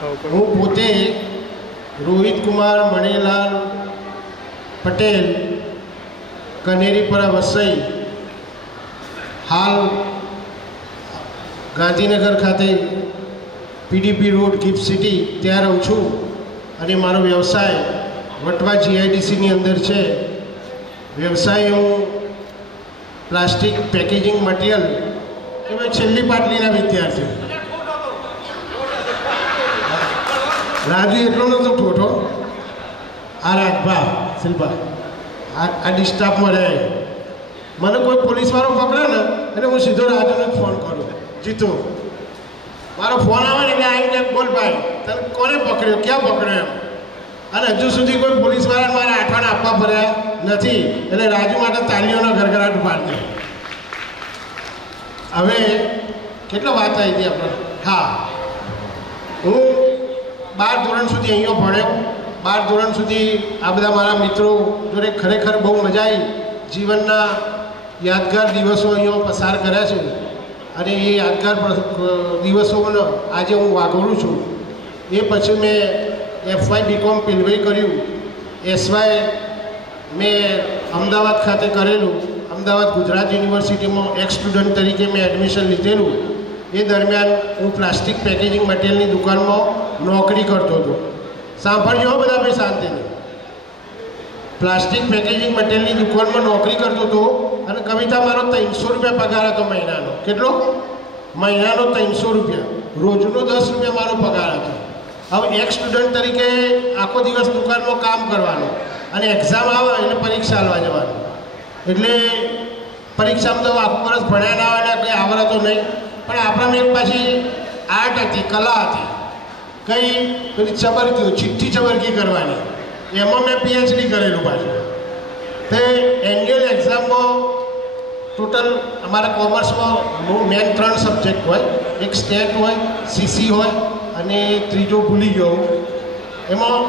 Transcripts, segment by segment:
હું પોતે રોહિત કુમાર મણિલાલ પટેલ કનેરીપરા વસઈ હાલ ગાંધીનગર ખાતે પીડીપી રોડ ગિફ્ટ સિટી ત્યાં રહું છું અને મારો વ્યવસાય વટવા જીઆઈડીસીની અંદર છે. વ્યવસાય હું પ્લાસ્ટિક પેકેજિંગ મટીરિયલ કે ભાઈ છેલ્લી પાટલીના વિદ્યાર્થી રાજુ એટલો નહોતો ઠોઠો આ રાજભા શિલ્પા આ ડિસ્ટર્બમાં રહે. મને કોઈ પોલીસવાળો પકડે ને એટલે હું સીધો રાજુને ફોન કરું, જીતો મારો ફોન આવે ને એટલે આવીને બોલ ભાઈ તને કોને પકડ્યો, ક્યાં પકડ્યો એમ. અને હજુ સુધી કોઈ પોલીસવાળાને મારે આઠવાને આપવા પડ્યા નથી એટલે રાજુ માટે તાલીઓનો ગરગડાટ પાડતી. હવે કેટલો વાત આવી હતી આપણે. હા, હું 12 ધોરણ સુધી અહીંયા ભણ્યો. 12 ધોરણ સુધી આ બધા મારા મિત્રો જોડે ખરેખર બહુ મજા આવી. જીવનના યાદગાર દિવસો અહીંયા પસાર કર્યા છે અને એ યાદગાર દિવસોનો આજે હું વાગોળું છું. એ પછી મેં FY BCom પિલવાઈ કર્યું. SY મેં અમદાવાદ ખાતે કરેલું. અમદાવાદ ગુજરાત યુનિવર્સિટીમાં એક સ્ટુડન્ટ તરીકે મેં એડમિશન લીધેલું. એ દરમિયાન હું પ્લાસ્ટિક પેકેજિંગ મટીરિયલની દુકાનમાં નોકરી કરતો હતો. સાંભળજો બધા ભાઈ શાંતિથી. પ્લાસ્ટિક પેકેજિંગ મટીરિયલની દુકાનમાં નોકરી કરતો હતો અને કવિતા મારો 300 રૂપિયા પગાર હતો મહિનાનો. કેટલો? મહિનાનો 300 રૂપિયા. રોજનો 10 રૂપિયા મારો પગાર હતો. હવે એક સ્ટુડન્ટ તરીકે આખો દિવસ દુકાનમાં કામ કરવાનું અને એક્ઝામ આવે એટલે પરીક્ષા આપવા જવાનું. એટલે પરીક્ષામાં તો આખું વર્ષ ભણ્યા ના હોય કંઈ આવડતો નહીં. પણ આપણામાં એક પાછી આર્ટ હતી, કલા હતી, કંઈ પેલી ચબરકીઓ ચિઠ્ઠી ચબરકી કરવાની. એમાં મેં PhD કરેલું પાછું. તે એન્યુઅલ એક્ઝામમાં ટોટલ અમારા કોમર્સમાં મેન 3 સબ્જેક્ટ હોય. એક સ્ટેટ હોય, CC હોય અને ત્રીજો ભૂલી ગયો. એમાં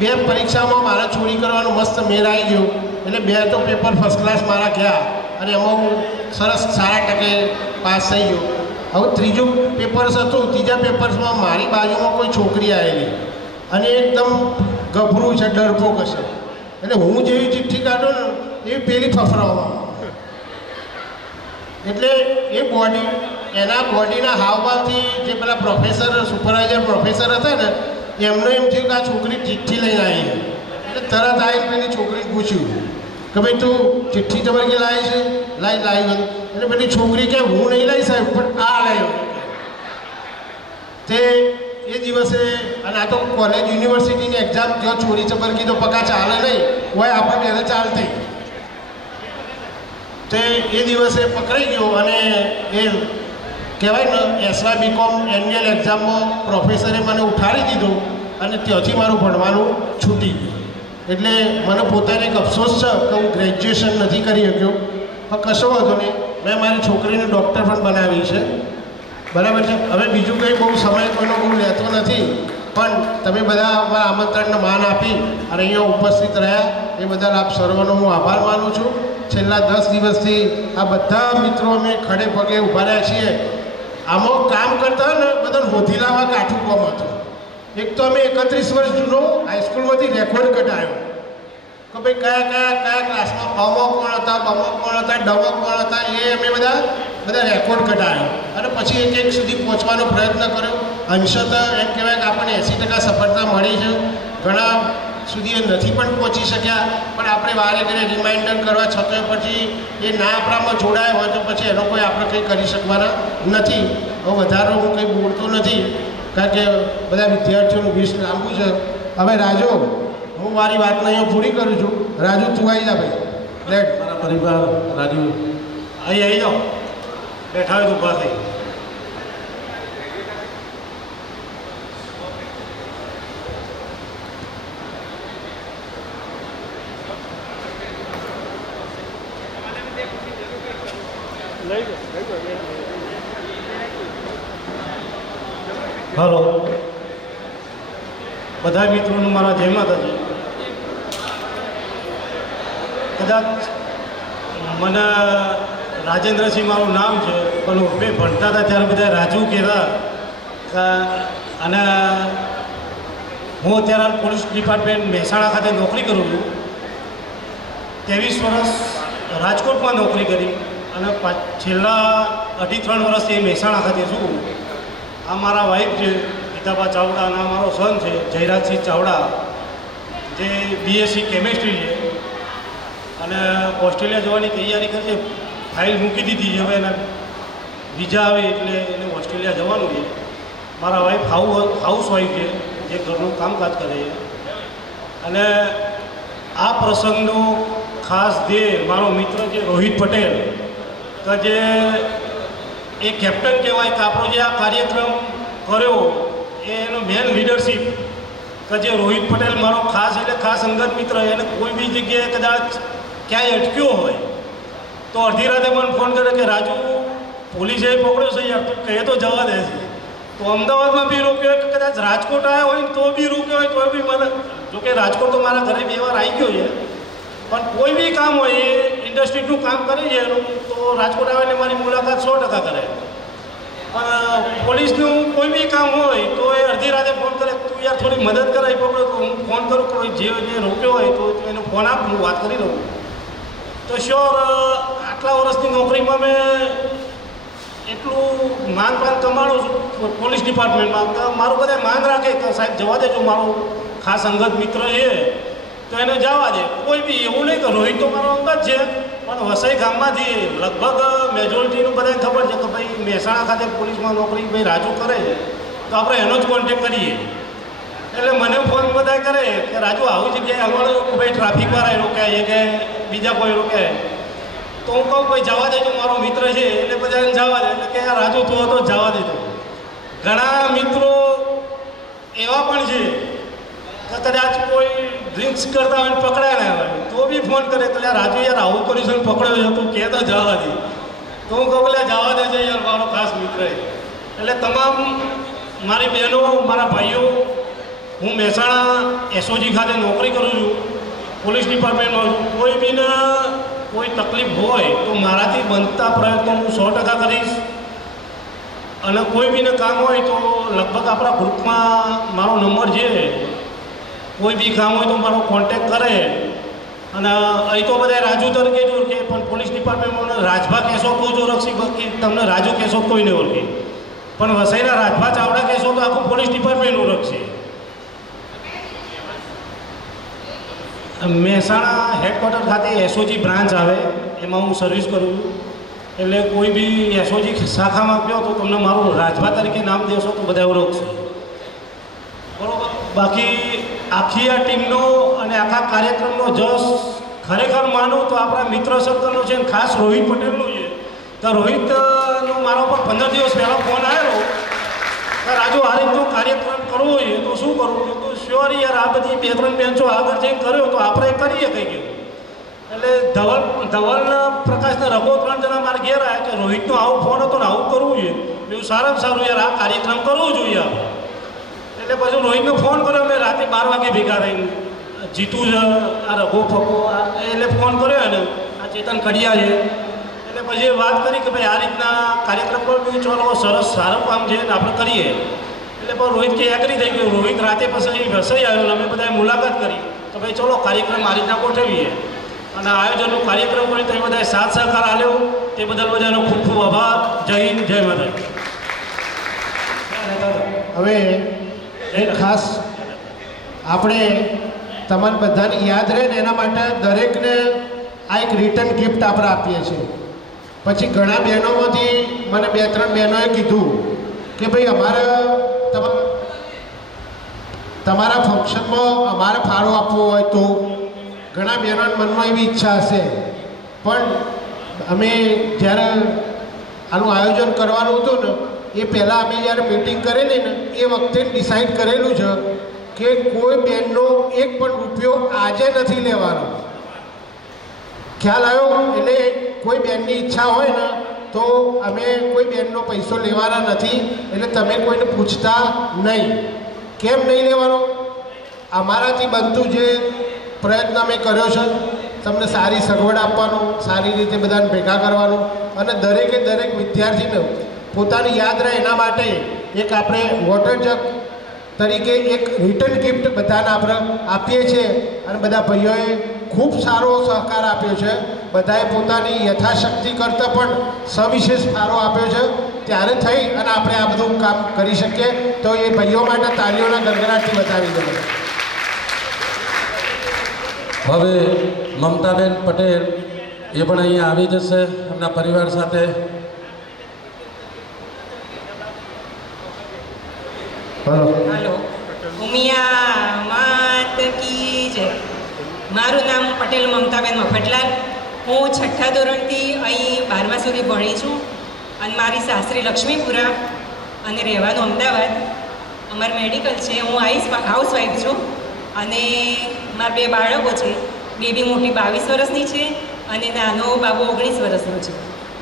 2 પરીક્ષામાં મારા ચોરી કરવાનું મસ્ત મેળ આવી ગયો એટલે 2 તો પેપર ફર્સ્ટ ક્લાસ મારા ગયા અને એમાં હું સરસ સારા ટકે પાસ થઈ ગયો. હવે ત્રીજું પેપર્સ હતું. ત્રીજા પેપર્સમાં મારી બાજુમાં કોઈ છોકરી આવેલી અને એકદમ ગભરું છે, ડરપોક હશે. એટલે હું જેવી ચિઠ્ઠી કાઢું ને એવી પેલી ફફરાવવામાં. એટલે એ બોડી એના બોડીના હાવભાવથી જે પેલા પ્રોફેસર સુપરવાઇઝર પ્રોફેસર હતા ને એમને એમ થયું કે આ છોકરી ચિઠ્ઠી લઈને આવી. એટલે તરત આવીને પેલી છોકરીને પૂછ્યું કે ભાઈ તું ચિઠ્ઠી તમારી લાવી છે? લાવી. એટલે પેલી છોકરી કે હું નહીં લાવી સાહેબ પણ આ લાવ્યો. તે એ દિવસે અને આ તો કોલેજ યુનિવર્સિટીની એક્ઝામ ત્યાં ચોરી ચબરકી તો પકા ચાલે નહીં હોય, આપણે પહેલાં ચાલતી. તે એ દિવસે પકડાઈ ગયો અને એ કહેવાય ને SY BCom એન્યુઅલ એક્ઝામમાં પ્રોફેસરે મને ઉઠાડી દીધો અને ત્યાંથી મારું ભણવાનું છૂટી ગયું. એટલે મને પોતાને એક અફસોસ છે કે હું ગ્રેજ્યુએશન નથી કરી શક્યો. પણ કશો વાંધો નહીં, મેં મારી છોકરીને ડૉક્ટર પણ બનાવી છે. બરાબર છે. હવે બીજું કંઈ બહુ સમય કોઈનો બહુ લેતો નથી પણ તમે બધા અમારા આમંત્રણને માન આપી અને અહીંયા ઉપસ્થિત રહ્યા એ બદલ આપ સર્વનો હું આભાર માનું છું. છેલ્લા 10 દિવસથી આ બધા મિત્રો અમે ખડે પગે ઊભા રહ્યા છીએ. આમાં કામ કરતા ને બધા હોધી લાવવા કાઠું કોમ હતું. એક તો અમે 31 વર્ષ જૂનો હાઈસ્કૂલમાંથી રેકોર્ડ કઢાયો કે ભાઈ કયા ક્લાસમાં અમો કોણ હતા, બમો કોણ હતા, ડમો કોણ હતા, એ અમે બધા રેકોર્ડ કઢાયો અને પછી એક સુધી પહોંચવાનો પ્રયત્ન કર્યો. અંશત એમ કહેવાય કે આપણને 80% સફળતા મળી છે. ઘણા સુધી એ નથી પણ પહોંચી શક્યા પણ આપણે વારે ઘરે રિમાઇન્ડર કરવા છતાં પછી એ ના આપણામાં જોડાય હોય તો પછી એનો કોઈ આપણે કંઈ કરી શકવાના નથી. હવે વધારે હું કંઈ બોલતો નથી કારણ કે બધા વિદ્યાર્થીઓનું લિસ્ટ લાંબુ છે. હવે રાજુ, હું મારી વાતને અહીંયા પૂરી કરું છું. રાજુ તું આવી જા ભાઈ. લેટ મારા પરિવાર રાજુ આવી જાઓ. બેઠા હોય તો ઊભા થઈ. હલો, બધા મિત્રોનું મારા જય માતાજી. કદાચ મને રાજેન્દ્રસિંહ મારું નામ છે પણ મેં ભણતા હતા ત્યારે બધા રાજુ કહેતા અને હું અત્યારે પોલીસ ડિપાર્ટમેન્ટ મહેસાણા ખાતે નોકરી કરું છું. 23 વર્ષ રાજકોટમાં નોકરી કરી અને છેલ્લા 2.5-3 વર્ષથી મહેસાણા ખાતે છું. આ મારા વાઈફ છે ગીતાબા ચાવડા અને મારો સન છે જયરાજસિંહ ચાવડા, જે બીએસસી કેમેસ્ટ્રી છે અને ઓસ્ટ્રેલિયા જવાની તૈયારી કરી છે. ફાઇલ મૂકી દીધી છે, હવે એના વિઝા આવે એટલે એને ઓસ્ટ્રેલિયા જવાનું છે. મારા વાઈફ હાઉસવાઈફ છે, જે ઘરનું કામકાજ કરે છે. અને આ પ્રસંગનો ખાસ ધ્યેય મારો મિત્ર છે રોહિત પટેલ, કે જે એ કેપ્ટન કહેવાય કે આપણો જે આ કાર્યક્રમ કર્યો એનો મેન લીડરશીપ, કે જે રોહિત પટેલ મારો ખાસ એટલે ખાસ અંગત મિત્ર. એને કોઈ બી જગ્યાએ કદાચ ક્યાંય અટક્યો હોય તો અડધી રાતે મને ફોન કરે કે રાજુ પોલીસે પકડ્યો છે યાર, તો કહે તો જવા દે છે. તો અમદાવાદમાં બી રોક્યો હોય, કદાચ રાજકોટ આવ્યો હોય ને તો બી રોક્યો હોય તો બી મને, જોકે રાજકોટ તો મારા ઘરે 2 વાર આવી ગયો છે, પણ કોઈ બી કામ હોય એ ઇન્ડસ્ટ્રીનું કામ કરે છે એનું, તો રાજકોટ આવે એટલે મારી મુલાકાત 100% કરે. પણ પોલીસનું કોઈ બી કામ હોય તો એ અડધી રાતે ફોન કરે, તું યાર થોડી મદદ કરાવી પકડો. તો હું ફોન કરું કે જે રોક્યો હોય તો એનો ફોન આપ, હું વાત કરી લઉં. તો શ્યોર આટલા વર્ષની નોકરીમાં મેં એટલું માન કમાડું છું પોલીસ ડિપાર્ટમેન્ટમાં, કે મારું બધા માન રાખે કે સાહેબ જવા દેજો, મારો ખાસ અંગત મિત્ર છે તો એને જવા દે. કોઈ બી એવું નહીં કે રોહિત તો મારો અંગત છે, પણ વસઈ ગામમાંથી લગભગ મેજોરિટીનું બધાને ખબર છે કે ભાઈ મહેસાણા ખાતે પોલીસમાં નોકરી ભાઈ રાજુ કરે છે, તો આપણે એનો જ કોન્ટેક કરીએ. એટલે મને ફોન બધા કરે કે રાજુ આવી જગ્યાએ આગળ ભાઈ ટ્રાફિકવાળા રોકાય કે બીજા કોઈ રોકાય, તો હું કહું ભાઈ જવા દેજો, મારો મિત્ર છે. એટલે બધાને જવા દે, એટલે કે રાજુ તો હતો જવા દેજો. ઘણા મિત્રો એવા પણ છે કે કદાચ કોઈ ડ્રિંક્સ કરતા હોય પકડાય ના હોય તો બી ફોન કરે કે રાજુ યાર આવું કરીશું ને પકડ્યો છે, તું કહે તો જવા દે. તો હું કહું એટલે જવા દેજે યાર, મારો ખાસ મિત્ર છે. એટલે તમામ મારી બહેનો, મારા ભાઈઓ, હું મહેસાણા એસઓજી ખાતે નોકરી કરું છું, પોલીસ ડિપાર્ટમેન્ટમાં છું. કોઈ બીને કોઈ તકલીફ હોય તો મારાથી બનતા પ્રયત્નો હું 100% કરીશ. અને કોઈ બીને કામ હોય તો લગભગ આપણા ગ્રુપમાં મારો નંબર છે, કોઈ બી કામ હોય તો મારો કોન્ટેક કરે. અને અહીં તો બધા રાજુ તરીકે જ ઓળખે, પણ પોલીસ ડિપાર્ટમેન્ટમાં રાજભા કહેશો તો જ ઓળખશે, બાકી તમને રાજુ કહેશો કોઈને ઓળખે. પણ વસઈના રાજભા ચાવડા કહેશો તો આખું પોલીસ ડિપાર્ટમેન્ટ ઓળખશે. મહેસાણા હેડક્વાર્ટર ખાતે એસઓજી બ્રાન્ચ આવે, એમાં હું સર્વિસ કરું છું. એટલે કોઈ બી એસઓજી શાખામાં ગયો તો તમને મારું રાજભા તરીકે નામ દેશો તો બધા ઓળખશે, બરાબર. બાકી આખી આ ટીમનો અને આખા કાર્યક્રમનો જશ ખરેખર માનું તો આપણા મિત્ર સર્કલનો છે, ખાસ રોહિત પટેલનો છે. તો રોહિતનો મારા પર 15 દિવસ પહેલાં ફોન આવ્યો કે રાજુ આ રીતનો કાર્યક્રમ કરવો હોય તો શું કરવું? તો શ્યોર યાર, આ બધી 2-3 બેન્ચો આગળ જઈને કર્યો તો આપણે કરીએ કંઈ ગયું. એટલે ધવલ પ્રકાશને રઘો 3 જણા મારે ઘેર આવ્યા કે રોહિતનો આવો ફોન હતો ને આવું કરવું જોઈએ. એવું સારામાં સારું યાર, આ કાર્યક્રમ કરવો જોઈએ આપણે. એટલે પછી રોહિતનો ફોન કર્યો, મેં રાતે 12 વાગે ભેગા રહીને જીતુ છે, આ રઘો ફકો, એટલે ફોન કર્યો એને, આ ચેતન કડિયા છે. એટલે પછી વાત કરી કે ભાઈ આ રીતના કાર્યક્રમ પર બી ચાલો સરસ સારું કામ છે ને આપણે કરીએ. એટલે પણ રોહિત કે એગ્રી થઈ ગયો. રોહિત રાતે પછી વસઈ આવ્યો, અમે બધાએ મુલાકાત કરી તો ભાઈ ચલો કાર્યક્રમ આ રીતના ગોઠવીએ. અને આયોજનનો કાર્યક્રમ કર્યો તો એ બધાએ સાથ સહકાર આપ્યો, તે બદલ બધાનો ખૂબ ખૂબ આભાર. જય હિન્દ, જય માતા. હવે એક ખાસ આપણે તમને બધાને યાદ રહે ને એના માટે દરેકને આ એક રિટર્ન ગિફ્ટ આપણે આપીએ છીએ. પછી ઘણા બહેનોમાંથી મને 2-3 બહેનોએ કીધું કે ભાઈ અમારે તમારા ફંક્શનમાં અમારે ફાળો આપવો હોય તો. ઘણા બહેનોના મનમાં એવી ઈચ્છા હશે, પણ અમે જ્યારે આનું આયોજન કરવાનું હતું ને એ પહેલાં અમે જ્યારે મિટિંગ કરેલી ને એ વખતે ડિસાઈડ કરેલું છે કે કોઈ બહેનનો 1 પણ રૂપિયો આજે નથી લેવાનો. ખ્યાલ આવ્યો? એટલે કોઈ બહેનની ઈચ્છા હોય ને તો અમે કોઈ બહેનનો પૈસો લેવાના નથી. એટલે તમે કોઈને પૂછતા નહીં. કેમ નહીં લેવાનો? અમારાથી બનતું જે પ્રયત્ન અમે કર્યો છે, તમને સારી સગવડ આપવાનું, સારી રીતે બધાને ભેગા કરવાનું, અને દરેકે દરેક વિદ્યાર્થીને પોતાની યાદ રહે એના માટે એક આપણે વોટર જગ તરીકે એક રિટર્ન ગિફ્ટ બધાને આપણે આપીએ છીએ અને બધા ભાઈઓએ ખૂબ સારો સહકાર આપ્યો છે. બધાએ પોતાની યથાશક્તિ કરતાં પણ સવિશેષ ફાળો આપ્યો છે. ત્યારે થઈ અને આપણે આ બધું કામ કરી શકીએ. તો એ ભાઈઓ માટે તાળીઓના ગણગણાટથી બતાવી દો. હવે મમતાબેન પટેલ એ પણ અહીંયા આવી જશે એમના પરિવાર સાથે. હાલો, ઉમિયા માત કી જય. મારું નામ પટેલ મમતાબેન મફતલાલ. હું 6ઠ્ઠા ધોરણથી અહીં 12મા સુધી ભણી છું અને મારી સાસરી લક્ષ્મીપુરા અને રહેવાનું અમદાવાદ. અમારું મેડિકલ છે. હું હાઉસવાઈફ છું અને મારા 2 બાળકો છે. બેબી મોટી 22 વર્ષની છે અને નાનો બાબુ 19 વર્ષનો છે.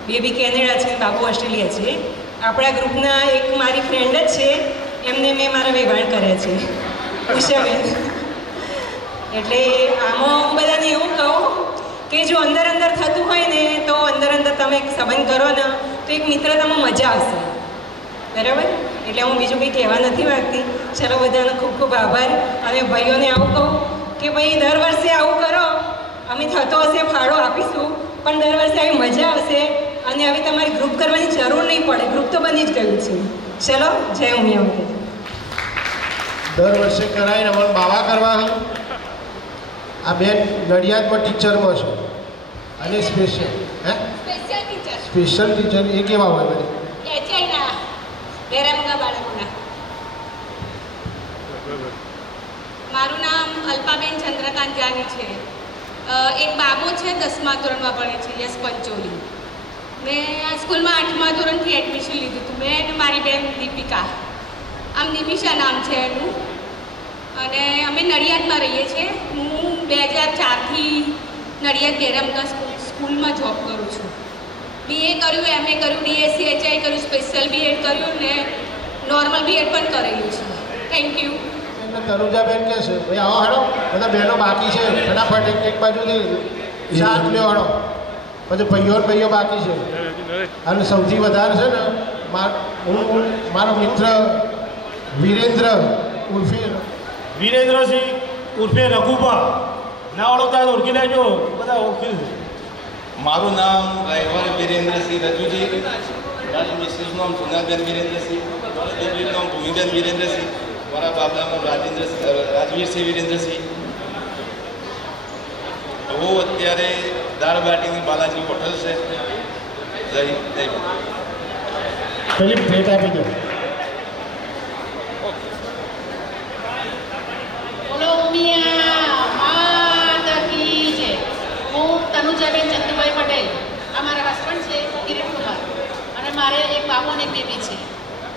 બેબી કેનેડા છે, બાબુ ઓસ્ટ્રેલિયા છે. આપણા ગ્રુપના એક મારી ફ્રેન્ડ જ છે, એમને મેં મારા વેવાણ કર્યા છે, ઉષાબેન. એટલે આમાં હું બધાને એવું કહું કે જો અંદર અંદર થતું હોય ને તો અંદર અંદર તમે એક સંબંધ કરો ને તો એક મિત્રતામાં મજા આવશે. બરાબર? એટલે હું બીજું કંઈ કહેવા નથી માગતી. ચલો, બધાનો ખૂબ ખૂબ આભાર. અને ભાઈઓને આવું કહું કે ભાઈ દર વર્ષે આવું કરો. અમે થતો હશે ફાળો આપીશું, પણ દર વર્ષે આવી મજા આવશે અને હવે તમારે ગ્રુપ કરવાની જરૂર નહીં પડે. ગ્રુપ તો બની જ ગયું છે. ચલો, જય ઉમિયા. દર વર્ષે કરાવીને અમને બાવા કરવા. આ બેન નડિયાદમાં ટીચરમાં છે અને સ્પેશિયલ ટીચર એ કેવા હોય બધી? મારું નામ અલ્પાબેન ચંદ્રકાંત જાની છે. એક બાબો છે 10મા ધોરણમાં ભણે છે, યશ પંચોલી. મેં આ સ્કૂલમાં 8મા ધોરણથી એડમિશન લીધું હતું. મેં અને મારી બેન દીપિકા, આમ નિમિષા નામ છે એનું. અને અમે નડિયાદમાં રહીએ છીએ. હું 2004થી નડિયાદ બેરમગા સ્કૂલમાં જોબ કરું છું. BA કર્યું, MA કર્યું, DSC HI કર્યું, સ્પેશિયલ B.Ed કર્યું ને નોર્મલ B.Ed પણ કરેલું છે. Thank you. તનુજાબેન કહે છે ભાઈ આવો હાડો, બધા બહેનો બાકી છે, ફટાફટ એક બાજુથી સાથ લ્યો હાડો. પછી ભાઈઓ બાકી છે. અને સૌથી વધારે છે ને મારો મિત્ર વીરેન્દ્રસિંહ ઉર્ફે રઘુભા. ના ઓળખતા ઓળખી લેજો, બધા ઓળખી. મારું નામ ડ્રાઈવર વીરેન્દ્રસિંહ રજુજી. મારી મિસિસનું નામ સોનાબેન વીરેન્દ્રસિંહ. મારા દીકરીનું નામ ભૂમિબેન વીરેન્દ્રસિંહ. મારા બાપલાનું રાજવીરસિંહ વીરેન્દ્રસિંહ. હું અત્યારે દાળબાટીની બાલાજી હોટલ છે. જય પેલી ભેટ આપી દો. બોલો ઉમિયા માત કી જય. હું તનુજાબેન ચંદુભાઈ પટેલ. આ મારા હસબન્ડ છે કિરીટ કુમાર અને મારે એક બાબુ અને એક બેબી છે.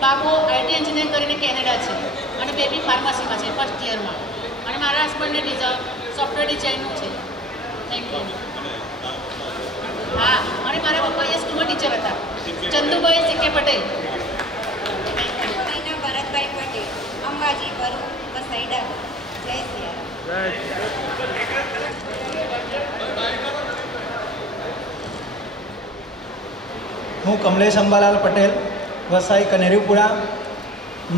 બાબુ IT એન્જિનિયર કરીને કેનેડા છે અને બેબી ફાર્મસીમાં છે, ફર્સ્ટ યરમાં. અને મારા હસબન્ડને સોફ્ટવેર ડિઝાઇનનું છે. Thank you. હા, અને મારા પપ્પા એ સ્કૂલમાં ટીચર હતા, ચંદુભાઈ સીકે પટેલ. ભરતભાઈ પટેલ, અંબાજી ભરૂચ વસઈડા. જય સિયા. હું કમલેશ અંબાલાલ પટેલ, વસાઈ કનેરીપુરા.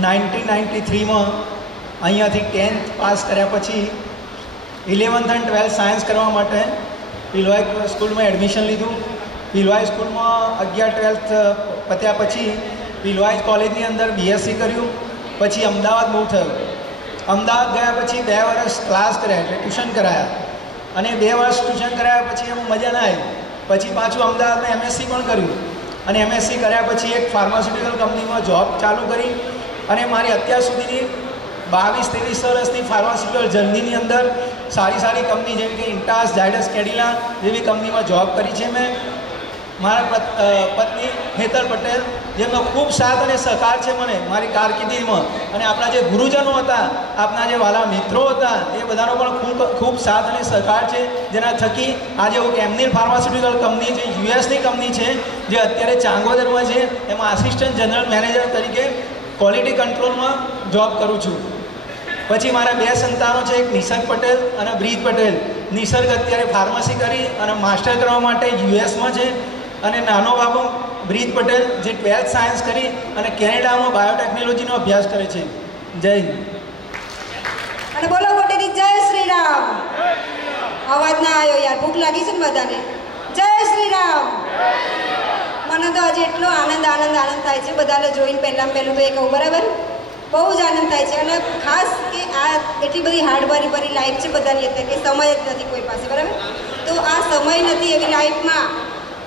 1993માં અહીંયાથી 10th પાસ કર્યા પછી 11th અને 12th સાયન્સ કરવા માટે પિલવાઈ સ્કૂલમાં એડમિશન લીધું. પિલવાઈ સ્કૂલમાં 11-12th પત્યા પછી પિલવાઈ કોલેજની અંદર BSc કર્યું. પછી અમદાવાદ મૂવ થયું. અમદાવાદ ગયા પછી 2 વર્ષ ક્લાસ કર્યા, એટલે ટ્યુશન કરાયા. અને 2 વર્ષ ટ્યુશન કરાયા પછી એમાં મજા ના આવી. પછી પાછું અમદાવાદમાં MSc પણ કર્યું. અને MSc કર્યા પછી એક ફાર્માસ્યુટિકલ કંપનીમાં જોબ ચાલુ કરી. અને મારી અત્યાર સુધીની 22-23 વર્ષની ફાર્માસ્યુટિકલ જર્નીની અંદર સારી કંપની જેવી કે ઇન્ટાસ, ઝાયડસ, કેડિલા જેવી કંપનીમાં જોબ કરી છે મેં. મારા પત્ની હેતલ પટેલ, જેમનો ખૂબ સાથ અને સહકાર છે મને મારી કારકિર્દીમાં. અને આપણા જે ગુરુજનો હતા, આપણા જે વાલા મિત્રો હતા, એ બધાનો પણ ખૂબ સાથ અને સહકાર છે, જેના થકી આજે હું કેમનીર ફાર્માસ્યુટિકલ કંપની જે યુએસની કંપની છે, જે અત્યારે ચાંગોદરમાં છે, એમાં આસિસ્ટન્ટ જનરલ મેનેજર તરીકે ક્વોલિટી કંટ્રોલમાં જોબ કરું છું. પછી મારા 2 સંતાનો છે, એક નિસર્ગ પટેલ અને બ્રીજ પટેલ. નિસર્ગ અત્યારે ફાર્મસી કરી અને માસ્ટર કરવા માટે યુએસમાં છે. અને નાનો બાબુ બ્રીજ પટેલ જે 12th સાયન્સ કરી અને કેનેડામાં બાયોટેકનોલોજીનો અભ્યાસ કરે છે. જય હિન્દ. અને બોલો મોટેથી જય શ્રી રામ. અવાજ ના આવ્યો યાર, ભૂખ લાગી છે ને બધાને. જય શ્રી રામ. મને તો આજે એટલો આનંદ થાય છે બધાને જોઈને. પહેલું તો એ કહું, બરાબર, બહુ જ આનંદ થાય છે. અને ખાસ કે આ એટલી બધી હાર્ડભરી લાઈફ છે બધાની અત્યારે કે સમય જ નથી કોઈ પાસે, બરાબર. તો આ સમય નથી એવી લાઈફમાં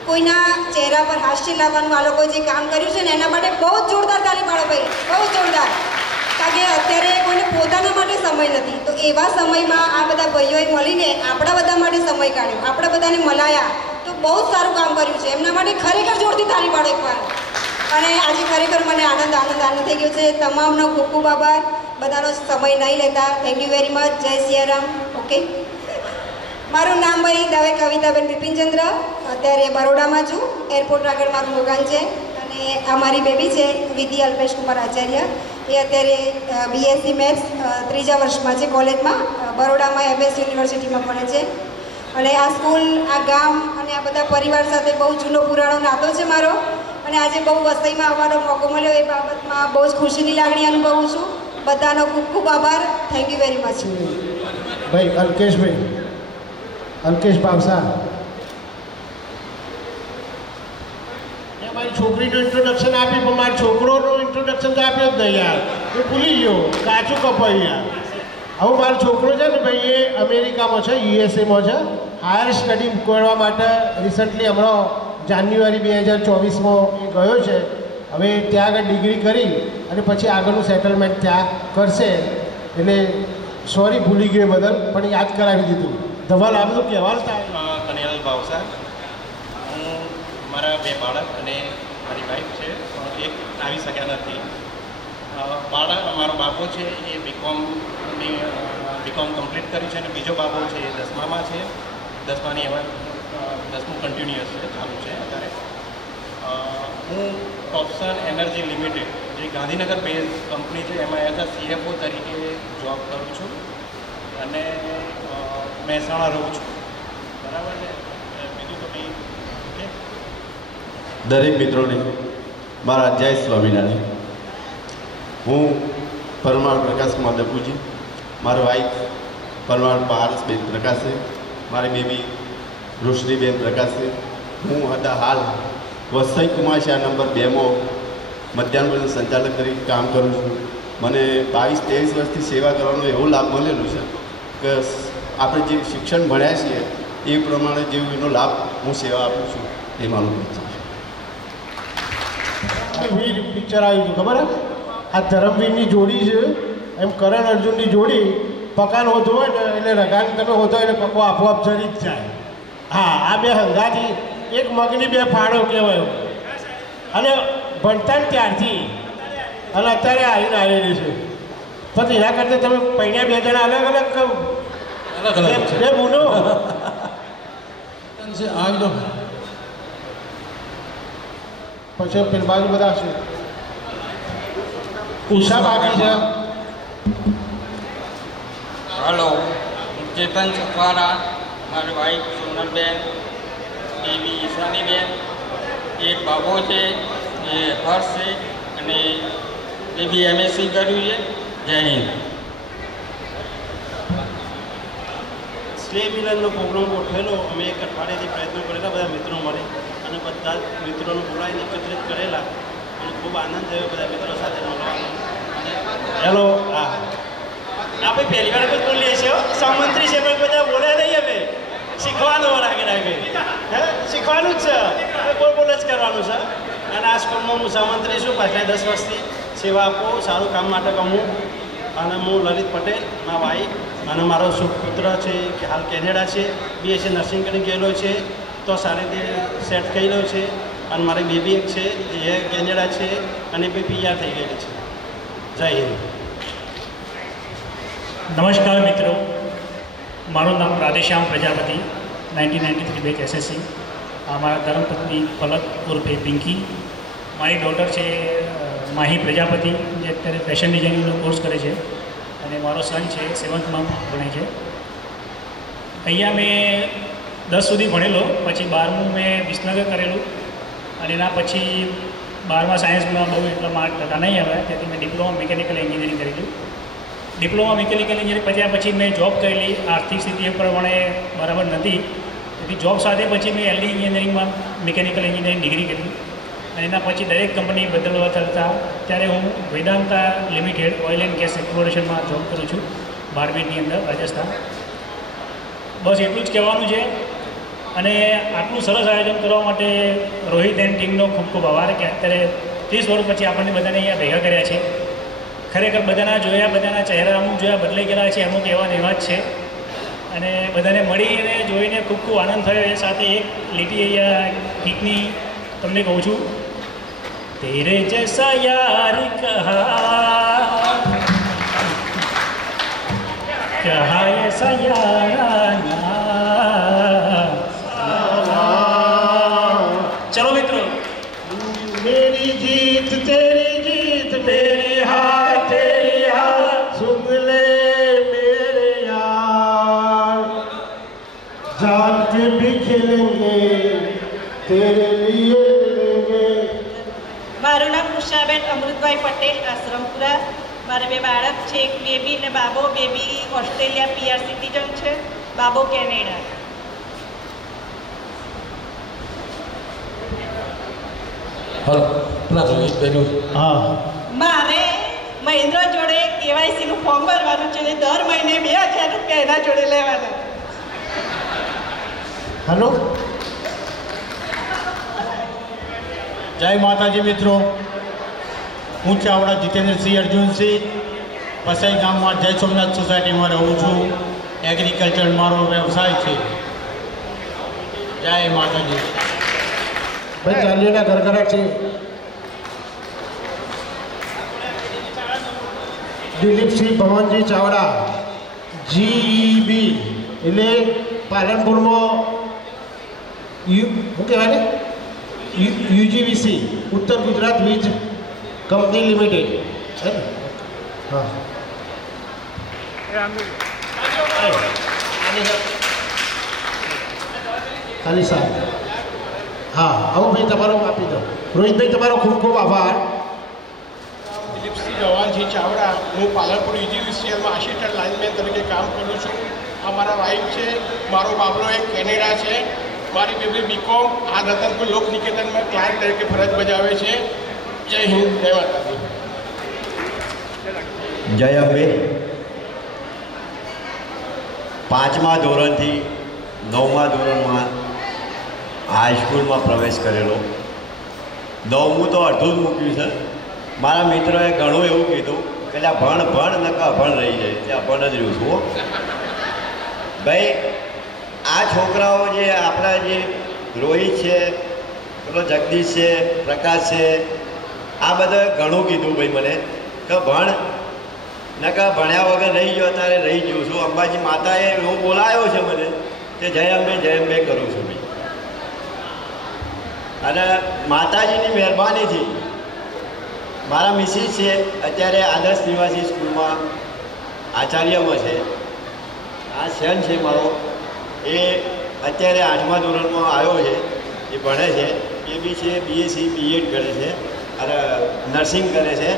કોઈના ચહેરા પર હાસ્ય લાવવાનું આ લોકોએ જે કામ કર્યું છે ને એના માટે બહુ જ જોરદાર તાળી પાડો ભાઈ, બહુ જોરદાર. કારણ કે અત્યારે કોઈને પોતાના માટે સમય નથી, તો એવા સમયમાં આ બધા ભાઈઓએ મળીને આપણા બધા માટે સમય કાઢ્યો, આપણે બધાને મલાયા, તો બહુ જ સારું કામ કર્યું છે. એમના માટે ખરેખર જોરથી તાળી પાડો એકવાર. અને આજે ખરેખર મને આનંદ થઈ ગયો છે. તમામનો ખૂબ ખૂબ આભાર. બધાનો સમય નહીં લેતા. Thank you very much. જય સિયારામ. ઓકે, મારું નામ ભાઈ દવે કવિતાબેન બિપિનચંદ્ર. અત્યારે બરોડામાં છું. એરપોર્ટ આગળ મારું મકાન છે. અને આ મારી બેબી છે વિધિ અલ્પેશ કુમાર આચાર્ય. એ અત્યારે બીએસસી મેથ્સ 3જા વર્ષમાં છે કોલેજમાં. બરોડામાં MS યુનિવર્સિટીમાં ભણે છે. અને આ સ્કૂલ, આ ગામ અને આ બધા પરિવાર સાથે બહુ જૂનો પુરાણો નાતો છે મારો. અને આજે બહુ વસઈમાં આવવાનો મોકો મળ્યો, એ બાબતમાં બહુ જ ખુશીની લાગણી અનુભવું છું. બધાનો ખૂબ ખૂબ આભાર. Thank you very much. ભાઈ અલ્કેશ ભાવસા, મારી છોકરીનું ઇન્ટ્રોડક્શન આપ્યું, પણ મારા છોકરોનું ઇન્ટ્રોડક્શન તો આપ્યો જ નહીં યાર. એ ભૂલી ગયો, કાચું કપાયું યાર. હવે મારો છોકરો છે ને ભાઈ, એ અમેરિકામાં છે, યુએસએમાં છે, હાયર સ્ટડી કરવા માટે. રિસન્ટલી હમણાં જાન્યુઆરી 2024માં એ ગયો છે. હવે ત્યાં આગળ ડિગ્રી કરી અને પછી આગળનું સેટલમેન્ટ ત્યાં કરશે. એટલે સોરી ભૂલી ગયો બદલ, પણ યાદ કરાવી દીધું. ધવલ આ બધું કહેવાનું થાય. કનૈયાલાલ ભાવસા. હું મારા 2 બાળક અને મારી વાઈફ છે, પણ એક આવી શક્યા નથી. મારો બાબો છે એ બીકોમ કમ્પ્લીટ કર્યું છે, અને બીજો બાબો છે એ 10મામાં છે. 10માની હવે 10મું કન્ટિન્યુઅસ છે, ચાલુ છે અત્યારે. હું ટોપ્સન એનર્જી લિમિટેડ, જે ગાંધીનગર બેઝ કંપની છે, એમાં એઝ અ CFO તરીકે જોબ કરું છું. અને મહેસાણા રહું છું, બરાબર છે. બીજું તો કંઈ ઓકે. દરેક મિત્રોને મારા જય સ્વામિનારાયણ. હું પરમાર પ્રકાશકુમાર દપુજી, મારો વાઈફ પરમાર પારસબેન પ્રકાશે, મારી બેબી રોશનીબેન પ્રકાશે. હું હતા હાલ વસઈ કુમાશા નંબર 2માં મધ્યાહન ભોજન સંચાલક તરીકે કામ કરું છું. મને 22-23 વર્ષથી સેવા કરવાનો એવો લાભ મળેલો છે કે આપણે જે શિક્ષણ ભણ્યા છીએ એ પ્રમાણે જેવો એનો લાભ હું સેવા આપું છું એ મારું વિચાર છે. વીર પિક્ચર આવ્યું હતું ખબર? આ ધરમવીરની જોડી છે, એમ કરણ અર્જુનની જોડી. પકાન હોતો હોય ને એટલે રગાન તમે હોતો એટલે પકો આપોઆપ જરી જ જાય. હા, આ બે હંગાથી એક મગની 2 ફાળો કહેવાય. અને ભણતા ને ત્યારથી અને અત્યારે આવેલી છે. પછી એના કરતાં તમે પૈણ્યા 2 જણા અલગ બે બોલો પછી પેલી બાજુ બધા છે. ઉષા બાકી છે. હલો, ચેતન ચકવારા, મારી વાઈફ સોનલબેન, બેબી ઈશાનીબેન, એક બાબો છે એ હર્ષ છે, અને બેબી MSc કર્યું છે. જય હિન્દ. સ્નેહ મિલનનો પ્રોગ્રામ ગોઠવેલો. અમે એક અઠવાડિયાથી પ્રયત્નો કરેલા બધા મિત્રો મળી, અને બધા મિત્રોને બોલાવીને એકત્રિત કરેલા, અને ખૂબ આનંદ થયો બધા મિત્રો સાથે મળવાનો. હેલો, હા, આપણે પહેલી વાર જ બોલીએ છીએ. સહમંત્રી છે પણ બધા બોલ્યા નહીં. અમે શીખવાનું રાગે શીખવાનું જ છે, બોલ જ કરવાનું છે. અને આ સ્કૂલમાં હું સહમંત્રી છું. પાછલા 10 વર્ષથી સેવા આપું, સારું કામ માટે કમું. અને હું લલિત પટેલ, મારા ભાઈ અને મારો સુપુત્ર છે કે હાલ કેનેડા છે, BSc નર્સિંગ કરી ગયેલો છે, તો સારી રીતે સેટ થયેલો છે. અને મારી બેબી એક છે એ કેનેડા છે, અને બી PR થઈ ગયેલી છે. જય હિન્દ. નમસ્કાર મિત્રો, મારું નામ રાધેશ્યામ પ્રજાપતિ, 1993 બેચ SSC. મારા ધર્મપત્ની પલક ઉર્ફે પિંકી. મારી ડોટર છે માહી પ્રજાપતિ, જે અત્યારે ફેશન ડિઝાઇનિંગનો કોર્સ કરે છે. અને મારો સન છે 7th ભણે છે. અહીંયા મેં 10 સુધી ભણેલો, પછી 12મું મેં વિસનગર કરેલું. અને એના પછી 12મા સાયન્સમાં બહુ એટલા માર્ક હતા નહીં હવે, તેથી મેં ડિપ્લોમા મિકેનિકલ એન્જિનિયરિંગ કરેલું. ડિપ્લોમા મિકેનિકલ એન્જિનિયરિંગ પછી મેં જોબ કરેલી. આર્થિક સ્થિતિ પ્રમાણે બરાબર નથી, તેથી જોબ સાથે પછી મેં એલડી એન્જિનિયરિંગમાં મિકેનિકલ એન્જિનિયરિંગ ડિગ્રી કરી. અને એના પછી દરેક કંપની બદલવા થતા ત્યારે હું Vedanta limited oil and gas એક્સપ્લોરેશનમાં જોબ કરું છું, બારમેરની અંદર, રાજસ્થાન. બસ એટલું જ કહેવાનું છે. અને આટલું સરસ આયોજન કરવા માટે રોહિત એન્ડ ટીમનો ખૂબ ખૂબ આભાર કે અત્યારે 30 વર્ષ પછી આપણને બધાને અહીંયા ભેગા કર્યા છે. ખરેખર બધાના જોયા, બધાના ચહેરા અમુક જોયા બદલાઈ ગયેલા છે, અમુક એવા ને એવા જ છે. અને બધાને મળીને જોઈને ખૂબ ખૂબ આનંદ થયો. એ સાથે એક લીટી અહીંયા ગીતની તમને કહું છું. તેરે જૈસા યાર કહા એસા યારાના. चलो मित्रों. मेरी जीत तेरी जीत, मेरी हार तेरी हार, सुन ले मेरे यार, जान पे भी खेलेंगे तेरे लिए लेंगे. મારું નામ ઉષાબેન અમૃતભાઈ પટેલ, આશ્રમપુરા. મારે 2 બાળક છે, એક બેબી ને બાબો. બેબી ઓસ્ટ્રેલિયા PR સિટીઝન છે, બાબો કેનેડા. મારે મહેન્દ્ર જોડે KYC નું ફોર્મ ભરવાનું છે, દર મહિને 2000 રૂપિયા એના જોડે લેવાના. હેલો, જય માતાજી મિત્રો. હું ચાવડા જીતેન્દ્રસિંહ અર્જુનસિંહ, પસાઈ ગામમાં જય સોમનાથ સોસાયટીમાં રહું છું. એગ્રીકલ્ચર મારો વ્યવસાય છે. જય માતાજી. ભાઈ ચાલીના ઘરઘરાટ છે. દિલીપસિંહ ભવનજી ચાવડા, GEB એટલે પાલનપુરમાં શું કહેવાય ને, UGVC ઉત્તર ગુજરાત વીજ કંપની લિમિટેડ. હા, ખાલી સાહેબ. હા, આવું ભાઈ તમારો આપી દો. રોહિતભાઈ તમારો ખૂબ ખૂબ આભાર. દિલીપસિંહ ભવાનજી ચાવડા, હું પાલનપુર UGVCLમાં આસિસ્ટન્ટ લાઇનમેન તરીકે કામ કરું છું. આ મારા વાઇફ છે. મારો બાબલો એક કેનેડા છે. મારી બેબી BCom આ રતનપુર લોક નિકેતનમાં ક્લાર્ક તરીકે ફરજ બજાવે છે. જય હિન્દ, જય માતાજી. જય અંબે. 5મા ધોરણથી 9મા ધોરણમાં હાઈસ્કૂલમાં પ્રવેશ કરેલો. 9મું તો અડધું જ મૂક્યું છે. મારા મિત્રોએ ઘણું એવું કીધું કે ભણ ભણ નકા અભણ રહી જાય, ત્યાં અભણ જ રહ્યું છું. ભાઈ આ છોકરાઓ જે આપણા જે રોહિત છે, પેલો જગદીશ છે, પ્રકાશ છે, આ બધાએ ઘણું કીધું ભાઈ મને કે ભણ નકા ભણ્યા વગર રહી ગયો, અત્યારે રહી ગયો છું. અંબાજી માતાએ એવું બોલાયો છે મને કે જય અંબે કરું છું ભાઈ. અને માતાજીની મહેરબાનીથી મારા મિસિસ છે અત્યારે આદર્શ નિવાસી સ્કૂલમાં આચાર્યમાં છે. આ સન છે મારો, એ અત્યારે 8મા ધોરણમાં આવ્યો છે. એ ભણે છે. એ બી છે BSc B.Ed કરે છે અને નર્સિંગ કરે છે.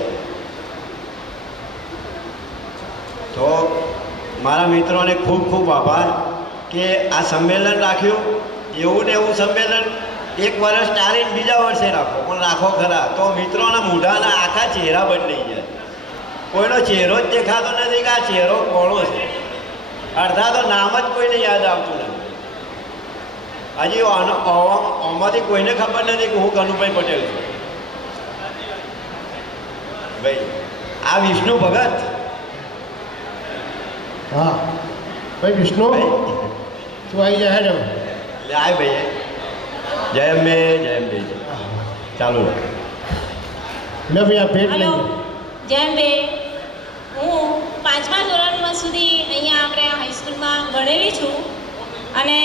તો મારા મિત્રોને ખૂબ ખૂબ આભાર કે આ સંમેલન રાખ્યું. એવું ને એવું સંમેલન 1 વર્ષ ટાળીને બીજા વર્ષે રાખો, પણ રાખો ખરા તો મિત્રોના મોઢાના આખા ચહેરા બદલાઈ જાય. કોઈનો ચહેરો જ દેખાતો નથી કે આ ચહેરો કોણો છે. અડધા તો નામ જ કોઈને યાદ આવતું નથી. હજી આમાંથી કોઈને ખબર નથી કે હું કનુભાઈ પટેલ છું. ભાઈ આ વિષ્ણુ ભગત. હા ભાઈ વિષ્ણુ, તું આવી જાય હેડ. આય ભાઈ. જય અંબે, જય અંબે. ચાલુ લે ભાઈ આ ભેટ લઈ. જય અંબે. હું 5મા ધોરણ સુધી અહીંયા આપણે હાઈસ્કૂલમાં ભણેલી છું અને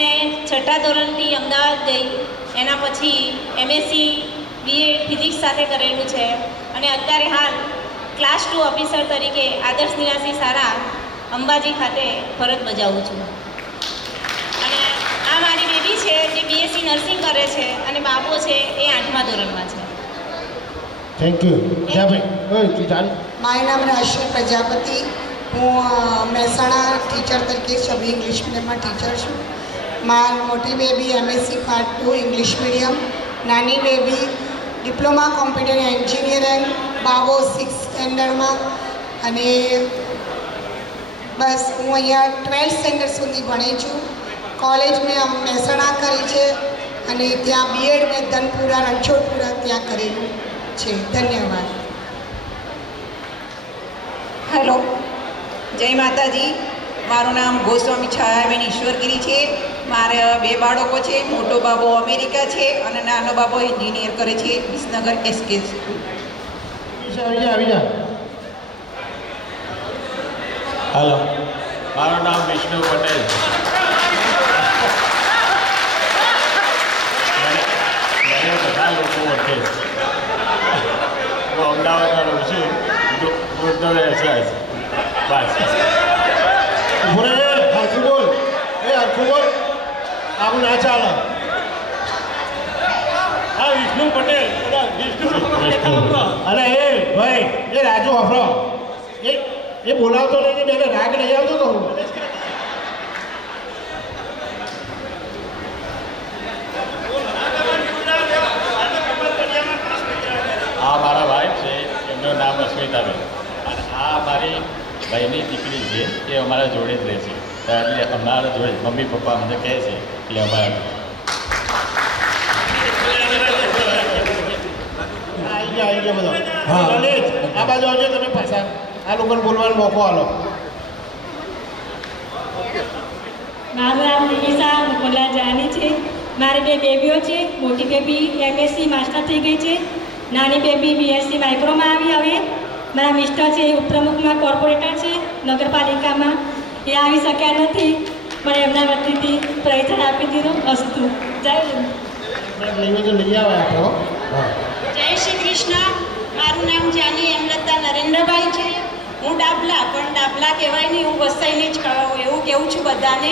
6ઠા ધોરણથી અમદાવાદ ગઈ. એના પછી MSc B.Ed ફિઝિક્સ સાથે કરેલું છે અને અત્યારે હાલ ક્લાસ 2 ઓફિસર તરીકે આદર્શ નિવાસી શાળા અંબાજી ખાતે ફરજ બજાવું છું. અને આ મારી બેબી છે જે BSc નર્સિંગ કરે છે અને બાબો છે એ 8મા ધોરણમાં છે. Thank you. જા ભાઈ. ઓય તું જાન. મારું નામ રાશિ પ્રજાપતિ. હું મહેસાણા ટીચર તરીકે સબી ઇંગ્લિશ મીડિયમમાં ટીચર છું. મારી મોટી baby MSc part 2 English medium, નાની બેબી ડિપ્લોમા કોમ્પ્યુટર એન્જિનિયરિંગ, બાબો 6th સ્ટેન્ડર્ડમાં. અને બસ હું અહીંયા 12th સ્ટેન્ડર્ડ સુધી ભણી છું. કોલેજ મેં મહેસાણા કરી છે અને ત્યાં BEd મેં ધનપુરા રણછોડપુરા ત્યાં કરેલું છે. ધન્યવાદ. હેલો, જય માતાજી. મારું નામ ગોસ્વામી છાયાબેન ઈશ્વરગીરી છે. મારે 2 બાળકો છે. મોટો બાબો અમેરિકા છે અને નાનો બાબો એન્જિનિયર કરે છે વિસનગર SK સ્કૂલ. આવી જા. હેલો, મારું નામ વિષ્ણુ પટેલ. મને બધા લોકો ઓળખે છે. હું અમદાવાદમાં રહું છું. દૂધનો વ્યવસાય છે. બસ. હરખું બોલ. હરખું બોલ. આવું ના ચાલે. હા, વિષ્ણુ પટેલ. અરે એ ભાઈ, એ રાજુ હફરો એ બોલાવતો નહીં ને એને રાગ નહીં આવતો કહું. આ મારા વાઈફ છે, એમનું નામ અસ્મિતાબેન. અને આ મારી ભાઈની દીકરી છે, એ અમારા જોડે જ રહે છે. એટલે અમારા જોડે મમ્મી પપ્પા અમને કહે છે એટલે અમારા આવી ગયા બધો. હા, આ બાજુ આવજો તમે પાછા. આ લોકોને બોલવાનો મોકો આલો. મારું નામ નિમિષા મુકુલા જાની છે. મારી 2 બેબીઓ છે. મોટી બેબી MSc માસ્ટર થઈ ગઈ છે. નાની બેબી BSc માઇક્રોમાં આવી. હવે મારા મિસ્ટર છે એ ઉપપ્રમુખમાં કોર્પોરેટર છે નગરપાલિકામાં. એ આવી શક્યા નથી પણ એમના વતીથી પરિચય આપી દીધો. અસ્તુ. જય લઈ આવે આપણો. જય શ્રી કૃષ્ણ. મારું નામ જાની હેમલતા નરેન્દ્રભાઈ છે. હું ડાબલા, પણ ડાબલા કહેવાય નહીં, હું વસાઈને જ એવું કહું છું બધાને.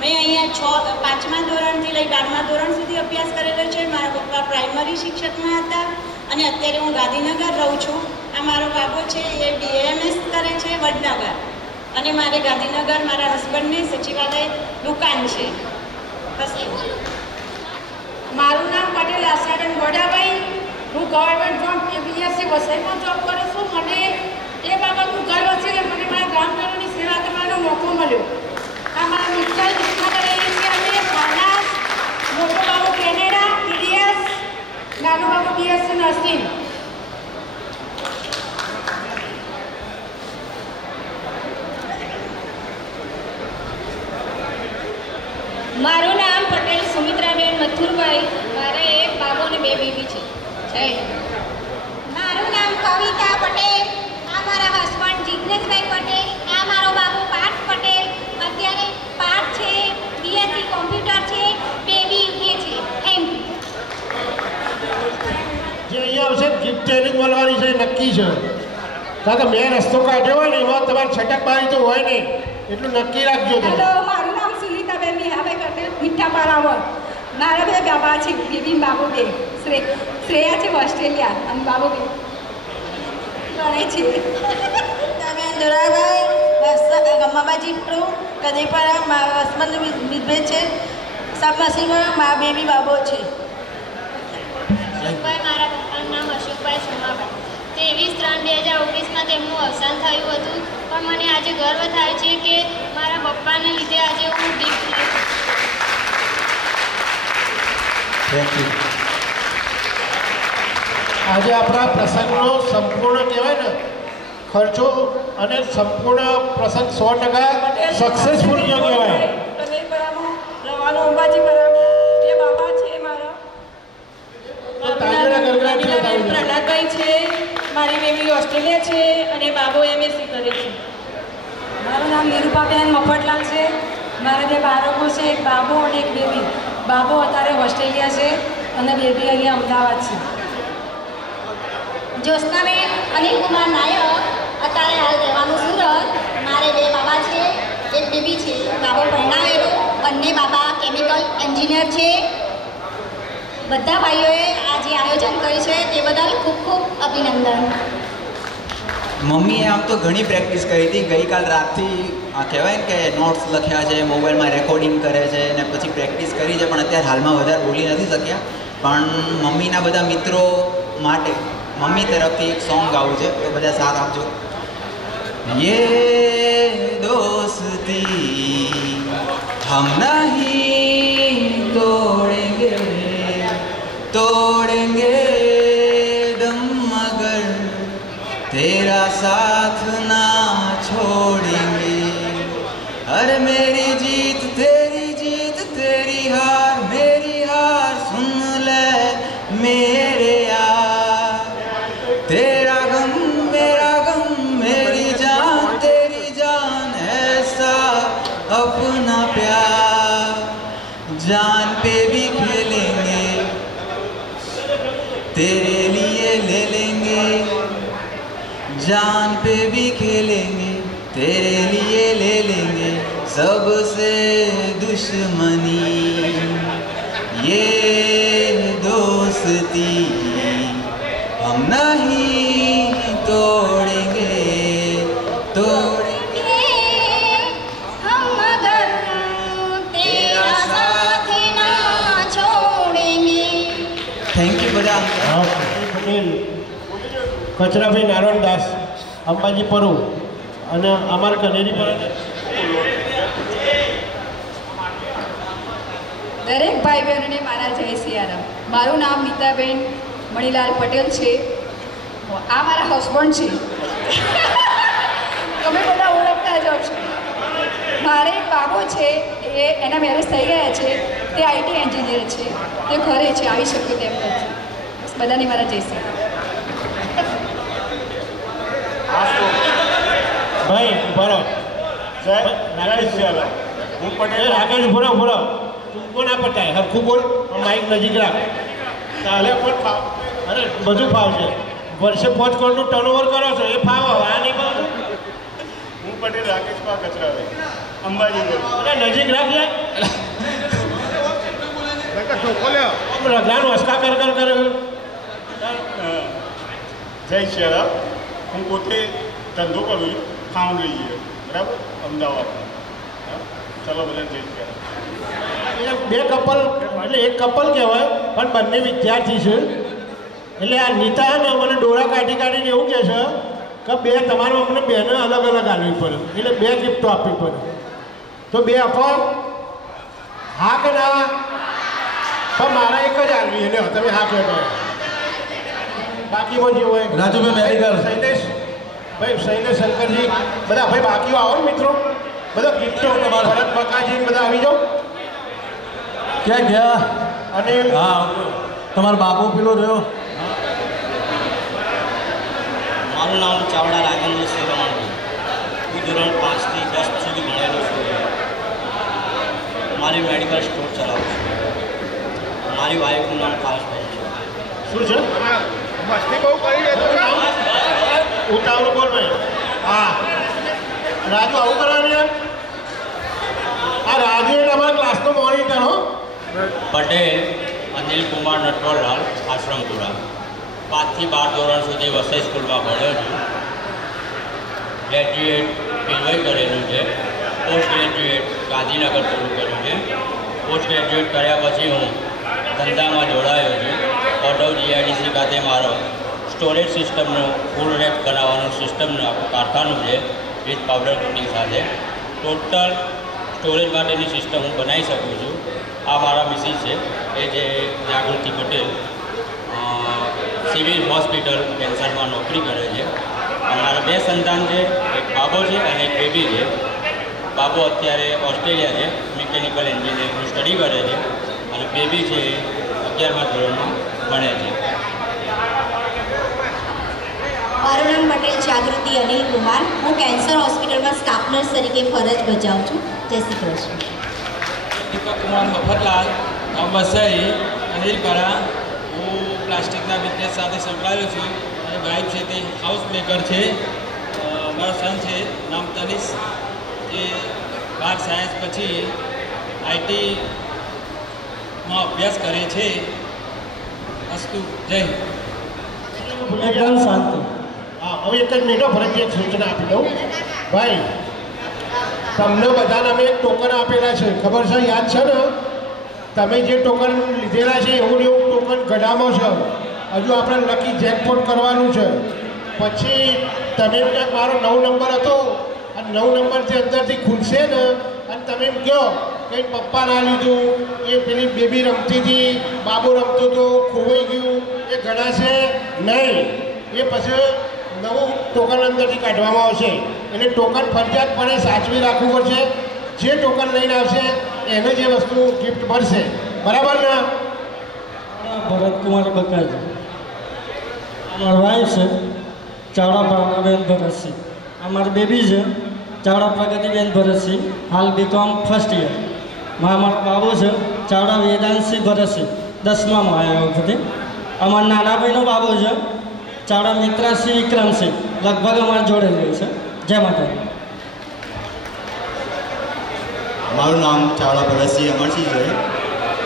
મેં અહીંયા 5મા ધોરણથી લઈ 12મા ધોરણ સુધી અભ્યાસ કરેલો છે. મારા પપ્પા પ્રાઇમરી શિક્ષકમાં હતા અને અત્યારે હું ગાંધીનગર રહું છું. આ મારો બાબો છે એ BAMS કરે છે વડનગર. અને મારે ગાંધીનગર મારા હસબન્ડની સચિવાલય દુકાન છે. બસ એવું. મારું નામ પટેલ આશાબેન ગોડાભાઈ. હું ગવર્મેન્ટ જોબ BSc વસઈમાં જોબ કરું છું. મને એ બાબતનું ગર્વ છે કે મને મારા ગ્રામજનોની સેવા કરવાનો મોકો મળ્યો. આ મારા મિત્ર વિસનગર અને ફાઇનાન્સ, મોટો બાબુ કેનેડા TDS, નાનો બાબુ BSc નર્સિંગ. મારું નામ પટેલ સુમિત્રાબેન મથુરભાઈ. મારે 1 બાબો અને 2 બેબી છે. જય. મારું નામ કવિતા પટેલ. આ મારા હસબન્ડ જિગ્નેશભાઈ પટેલ. આ મારો બાબુ પાર્થ પટેલ. અત્યારે પાર્થ છે, BSc કોમ્પ્યુટર છે, બેબી UK છે. થેન્ક જે અહીંયા આવશે ગિફ્ટ એની જ મળવાની છે, નક્કી છે. કારણ કે મેં રસ્તો કાઢ્યો હોય ને એમાં તમારે છટકબારી તો હોય નહીં, એટલું નક્કી રાખજો. હેલો, મારું નામ સુનીતાબેન નિહાભાઈ પટેલ, મીઠા પારાવર. મારા 2 બાબા છે, બેબી બાબુ 2. શ્રેયા છે ઓસ્ટ્રેલિયા અને બાબુ 2 ભણે છે. દોરાભાઈ ગમ્માબાજી પ્રો કદેપરા મારા હસબન્ડ મિતભાઈ છે. સબમસીમાં મારા બેબી બાબો છે. મારા પપ્પાનું નામ અશોકભાઈ સોમાભાઈ. 23/3/2019માં તેમનું અવસાન થયું હતું. પણ મને આજે ગર્વ થાય છે કે મારા પપ્પાને લીધે આજે હું ગિફ્ટ લઈ છું. Thank you. આજે આપણા પ્રસંગનો સંપૂર્ણ કહેવાય ને ખર્ચો અને સંપૂર્ણ પ્રસંગ 100% સક્સેસફુલ જો કહેવાય. રવાનો અંબાજી બરાબર એ બાબા છે મારા. પ્રહલાદભાઈ છે. મારી બેબી ઓસ્ટ્રેલિયા છે અને બાબો MSc કરે છે. મારું નામ નિરૂપાબેન મફતલાલ છે. મારા 2 બાળકો છે, 1 બાબો અને 1 બેબી. બાબો અત્યારે ઓસ્ટ્રેલિયા છે અને બેબી અહીંયા અમદાવાદ છે. જ્યોત્સનાબેન અનિલકુમાર નાયક. અત્યારે હાલ રહેવાનું સુરત. મારે 2 બાબા છે, 1 બેબી છે. બાબો ભણાવેલો. બંને બાબા કેમિકલ એન્જિનિયર છે. બધા ભાઈઓએ આ જે આયોજન કર્યું છે તે બદલ ખૂબ ખૂબ અભિનંદન. મમ્મીએ આમ તો ઘણી પ્રેક્ટિસ કરી હતી. ગઈકાલ રાતથી કહેવાય ને કે નોટ્સ લખ્યા છે, મોબાઈલમાં રેકોર્ડિંગ કરે છે ને પછી પ્રેક્ટિસ કરી છે, પણ અત્યારે હાલમાં વધારે બોલી નથી શક્યા. પણ મમ્મીના બધા મિત્રો માટે મમ્મી તરફથી એક સોંગ ગાવું છે, તો બધા સાથ આપજો. ये दोस्ती हम नहीं तोड़ेंगे तोड़ेंगे दम मगर तेरा साथ ना छोड़ेंगे. अरे मेरी जीत तेरी हार मेरी हार सुन ले मेरे यार. तेरा गम मेरा गम मेरी जान तेरी जान ऐसा अपना प्यार. जान पे भी खेलेंगे तेरे लिए ले लेंगे. जान पे भी खेलेंगे तेरे लिए ले लेंगे. सबसे दुश्मनी ये दोस्ती हम नहीं तोड़ेंगे तोड़ेंगे हम मगर तेरा साथ ना छोड़ेंगे. थैंक यू બધા. પટેલ, કચરાભાઈ નારાયણદાસ, અંબાજી પરુ અને અમારા કનેરી પર દરેક ભાઈ બહેનોને મારા જય સિયારામ. મારું નામ નીતાબેન મણીલાલ પટેલ છે. આ મારા હસબન્ડ છે. તમે બધા ઓળખતા જ છો. મારે એક બાબો છે, એના મેરેજ થઈ ગયા છે. તે આઈટી એન્જિનિયર છે. તે ઘરે છે, આવી શકે તેમ નથી. બસ બધાને મારા જય સિયારામ. ભાઈ ભરો હું પટેલ આગળ ભરો ભરો તું ના પટાય હરખું બોલ, માઇક નજીક રાખ. ચાલે પણ ફાવ, અરે બધું ફાવશે. વર્ષે 5 કરોડનું ટર્નઓવર કરો છો, એ ફાવ હવે આ નહીં ફાવ. હું પટેલ રાકેશ પા કચરાભાઈ, અંબાજી. અરે નજીક રાખ યાર. રગલાનું હસકા કર કર કરે. જય શ્રી રામ. હું પોતે ધંધો કરું છું, ખાઉં લઈએ બરાબર અમદાવાદમાં. ચલો બધા જય શ્રી રામ. બે કપલ એટલે એક કપલ કહેવાય પણ બંને વિદ્યાર્થી છે. એટલે આ નીતા ને મને ડોળા કાઢી કાઢીને એવું કહે છે કે બે તમારે અમને બેને અલગ અલગ આપવી પડે, એટલે બે ગિફ્ટો આપવી પડે. તો બે આપો, હા કે ના? પણ મારા એક જ આપવી, એટલે તમે હા કહેતો. બાકીમાં જે હોય રાજુભાઈ મેડિકલ, શૈલેષ ભાઈ, શૈલેષ શંકરજી, બધા ભાઈ બાકીઓ આવો ને મિત્રો, બધા ગિફ્ટો ભરત બકાજી બધા આવી જાઓ. ક્યાં ગયા? અને હા તમારો બાબુ પેલો રહ્યો. મારું નામ ચાવડા રાજેન્દ્ર સિંહ રમણભાઈ. હું ધોરણ 5 થી 10 સુધી ભણેલો છું. મારી મેડિકલ સ્ટોર ચલાવું છું. મારી વાઈફનું નામ પારસભાઈ છે. શું છે? મસ્તી બહુ કરી દે. ઉતાવળ બોલ ભાઈ. હા રાજુ, આવું કરવાનું યાર. આ રાજુ એટલે અમારા ક્લાસનો મોનિટર હો. પટેલ અનિલ કુમાર નટવરલાલ, આશ્રમપુરા. 5 થી 12 ધોરણ સુધી વસઈ સ્કૂલમાં ભણ્યો છું. ગ્રેજ્યુએટ પીવાય કરેલું છે. પોસ્ટ ગ્રેજ્યુએટ ગાંધીનગર પૂરું કર્યું છે. પોસ્ટ ગ્રેજ્યુએટ કર્યા પછી હું ધંધામાં જોડાયો છું. ઓટો જીઆઈડીસી ખાતે મારો સ્ટોરેજ સિસ્ટમનું ફૂલ રેક બનાવવાનું સિસ્ટમનું કારખાનું છે, વિથ પાવડર કોટિંગ સાથે. ટોટલ સ્ટોરેજ માટેની સિસ્ટમ હું બનાવી શકું છું. આ મારા મિસિસ છે, એ જે જાગૃતિ પટેલ, સિવિલ હોસ્પિટલ કેન્સરમાં નોકરી કરે છે. અમારા 2 સંતાન છે, એક બાબો છે અને એક બેબી છે. બાબો અત્યારે ઓસ્ટ્રેલિયા છે, મિકેનિકલ એન્જિનિયરિંગનું સ્ટડી કરે છે, અને બેબી છે 11મા ધોરણમાં ભણે છે. મારું નામ પટેલ જાગૃતિ અનિલ કુમાર. હું કેન્સર હોસ્પિટલમાં સ્ટાફ નર્સ તરીકે ફરજ બજાવું છું. જય શ્રી કૃષ્ણ. દીપક કુમાર મફતલાલ, ગામ વસઈ, અનિલપરા. હું પ્લાસ્ટિકના બિઝનેસ સાથે સંકળાયેલો છું અને વાઈફ છે તે હાઉસ મેકર છે. મારો સન છે, નામ તનિષ, એ 12 સાયન્સ પછી આઈટીમાં અભ્યાસ કરે છે. અસ્તુ જય એકદમ શાંત. હા, હવે એક જ મિનિટ ફરજિયાત સૂચના આપી દઉં. ભાઈ, તમને બધાને અમે એક ટોકન આપેલા છે, ખબર છે? યાદ છે ને? તમે જે ટોકન લીધેલા છે એવું ને એવું ટોકન ગઢામાં છે. હજુ આપણે લકી જેકપોટ કરવાનું છે. પછી તમે ક્યાંક મારો 9 નંબર હતો અને 9 નંબરથી અંદરથી ખુલશે ને અને તમે એમ કહો કે પપ્પા ના લીધું, એ પેલી બેબી રમતી હતી, બાબુ રમતો હતો, ખોવાઈ ગયું, એ ગણાશે નહીં. એ પછી નવું ટોકન અંદરથી કાઢવામાં આવશે. એટલે ટોકન ફરજિયાતપણે સાચવી રાખવું પડશે. જે ટોકન લઈને આવશે એને જે વસ્તુ ગિફ્ટ મળશે. બરાબર ને? ભરતકુમાર બકાજી, અમારી વાઈફ છે ચાવડા ભાવનાબેન ભરતસિંહ, અમારી બેબી છે ચાવડા પ્રગતિબેન ભરતસિંહ, હાલ બીકોમ ફર્સ્ટ યર. અમારો બાબુ છે ચાવડા વેદાંતસિંહ ભરતસિંહ, 10મામાં આવ્યા વખતે. અમારા નાના ભાઈનો બાબુ છે ચાવડા મિત્રાસિંહ વિક્રમસિંહ, લગભગ અમારા જોડે જ છે. જય માતાજી. મારું નામ ચાવડા ભરતસિંહ અમરસિંહ છે.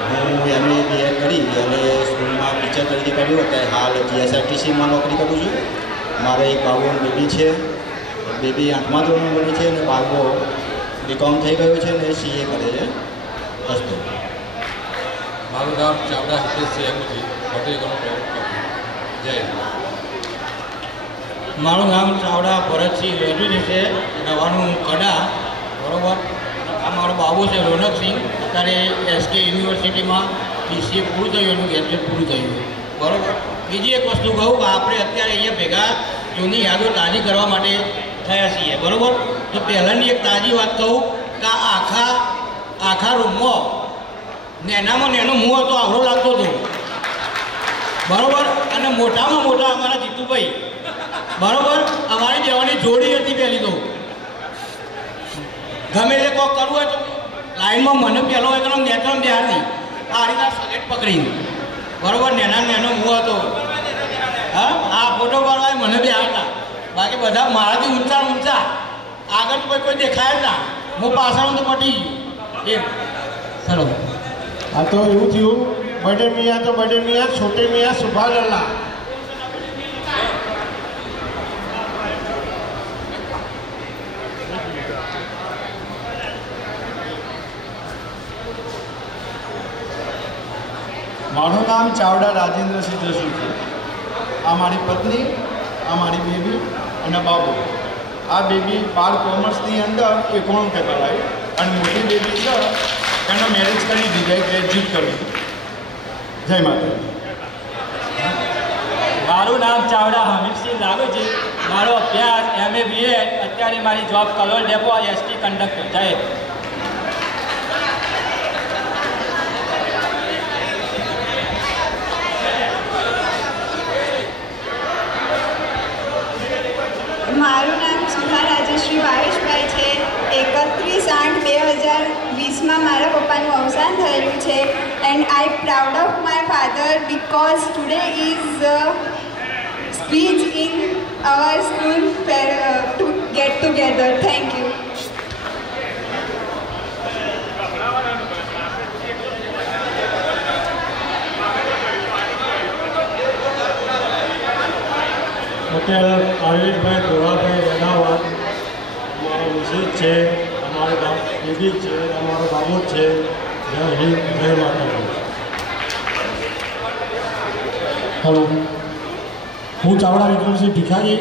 હું MA BA કરી અને સ્કૂલમાં ટીચર તરીકે કર્યું અત્યારે હાલ GSRTCમાં નોકરી કરું છું. મારે એક બાબુ બેબી છે. બેબી 8મા ધોરણમાં ભણે છે અને બાબો બીકોમ થઈ ગયું છે અને CA કરે છે. અસ્તુ. મારું નામ ચાવડા હિતેશસિંહ હેમુજી, હોટેલ ગણો જય. મારું નામ ચાવડા ભરતસિંહ વેજુજી છે, નવાનું કડા. બરાબર. આ મારો બાબુ છે રોનકસિંહ, અત્યારે SK યુનિવર્સિટીમાં BCA પૂરું થયું, એનું ગ્રેજ્યુએટ પૂરું થયું. બરાબર. બીજી એક વસ્તુ કહું કે આપણે અત્યારે અહીંયા ભેગા જૂની યાદો તાજી કરવા માટે થયા છીએ. બરાબર. તો પહેલાંની એક તાજી વાત કહું કે આખા રૂમમાં નેનામાં નેનો મું હતો, આવડો લાગતો હતો. બરાબર. અને મોટામાં મોટા અમારા જીતુભાઈ, બરાબર, અમારી દેવાની જોડી હતી પહેલી તો. ગમે તે કોક કરવું હોય તો લાઈનમાં મને પહેલો હોય તો નેત્રમ ધ્યાનથી આ રીતના સલેટ પકડીને. બરાબર. નેનો મું હતો. હા, આ ફોટો પાડવા મને બી આવતા. બાકી બધા મારાથી ઊંચા આગળ કોઈ દેખાય જ ના. હું પાછળ તો પટી ગયું. ચલો. આ તો એવું થયું, બડે મિયા તો બડે મિયા, છોટે મિયા સુભાન અલ્લાહ. મારું નામ ચાવડા રાજેન્દ્રસિંહ જોશી છે. આ મારી પત્ની, આ મારી બેબી અને બાબુ. આ બેબી 12 કોમર્સની અંદર એકાઉન્ટ કરાવી અને મોટી બેબી છે એનો મેરેજ કરી દીધા, ગ્રેજ્યુએટ કર્યું. જય માતા. મારું નામ ચાવડા હમીરસિંહ લાલુજી, મારો અભ્યાસ MA BA, અત્યારે મારી job Kalol depot ST conductor. જય. મારું નામ સુધા રાજેશ્રી વાવેશભાઈ છે. 31/8/2020માં મારા પપ્પાનું અવસાન થયેલું છે. And I proud of my father because today is speech in our school to get together. Thank you. Patel Arvindbhai Dholabhai Renavat, અમારો વિશેષ છે, અમારો બેબી છે, અમારો બાબુ છે. જય હિન્દ, જય માતાજી. હેલો, હું ચાવડા વિક્રમસિંહ ભીખાજી.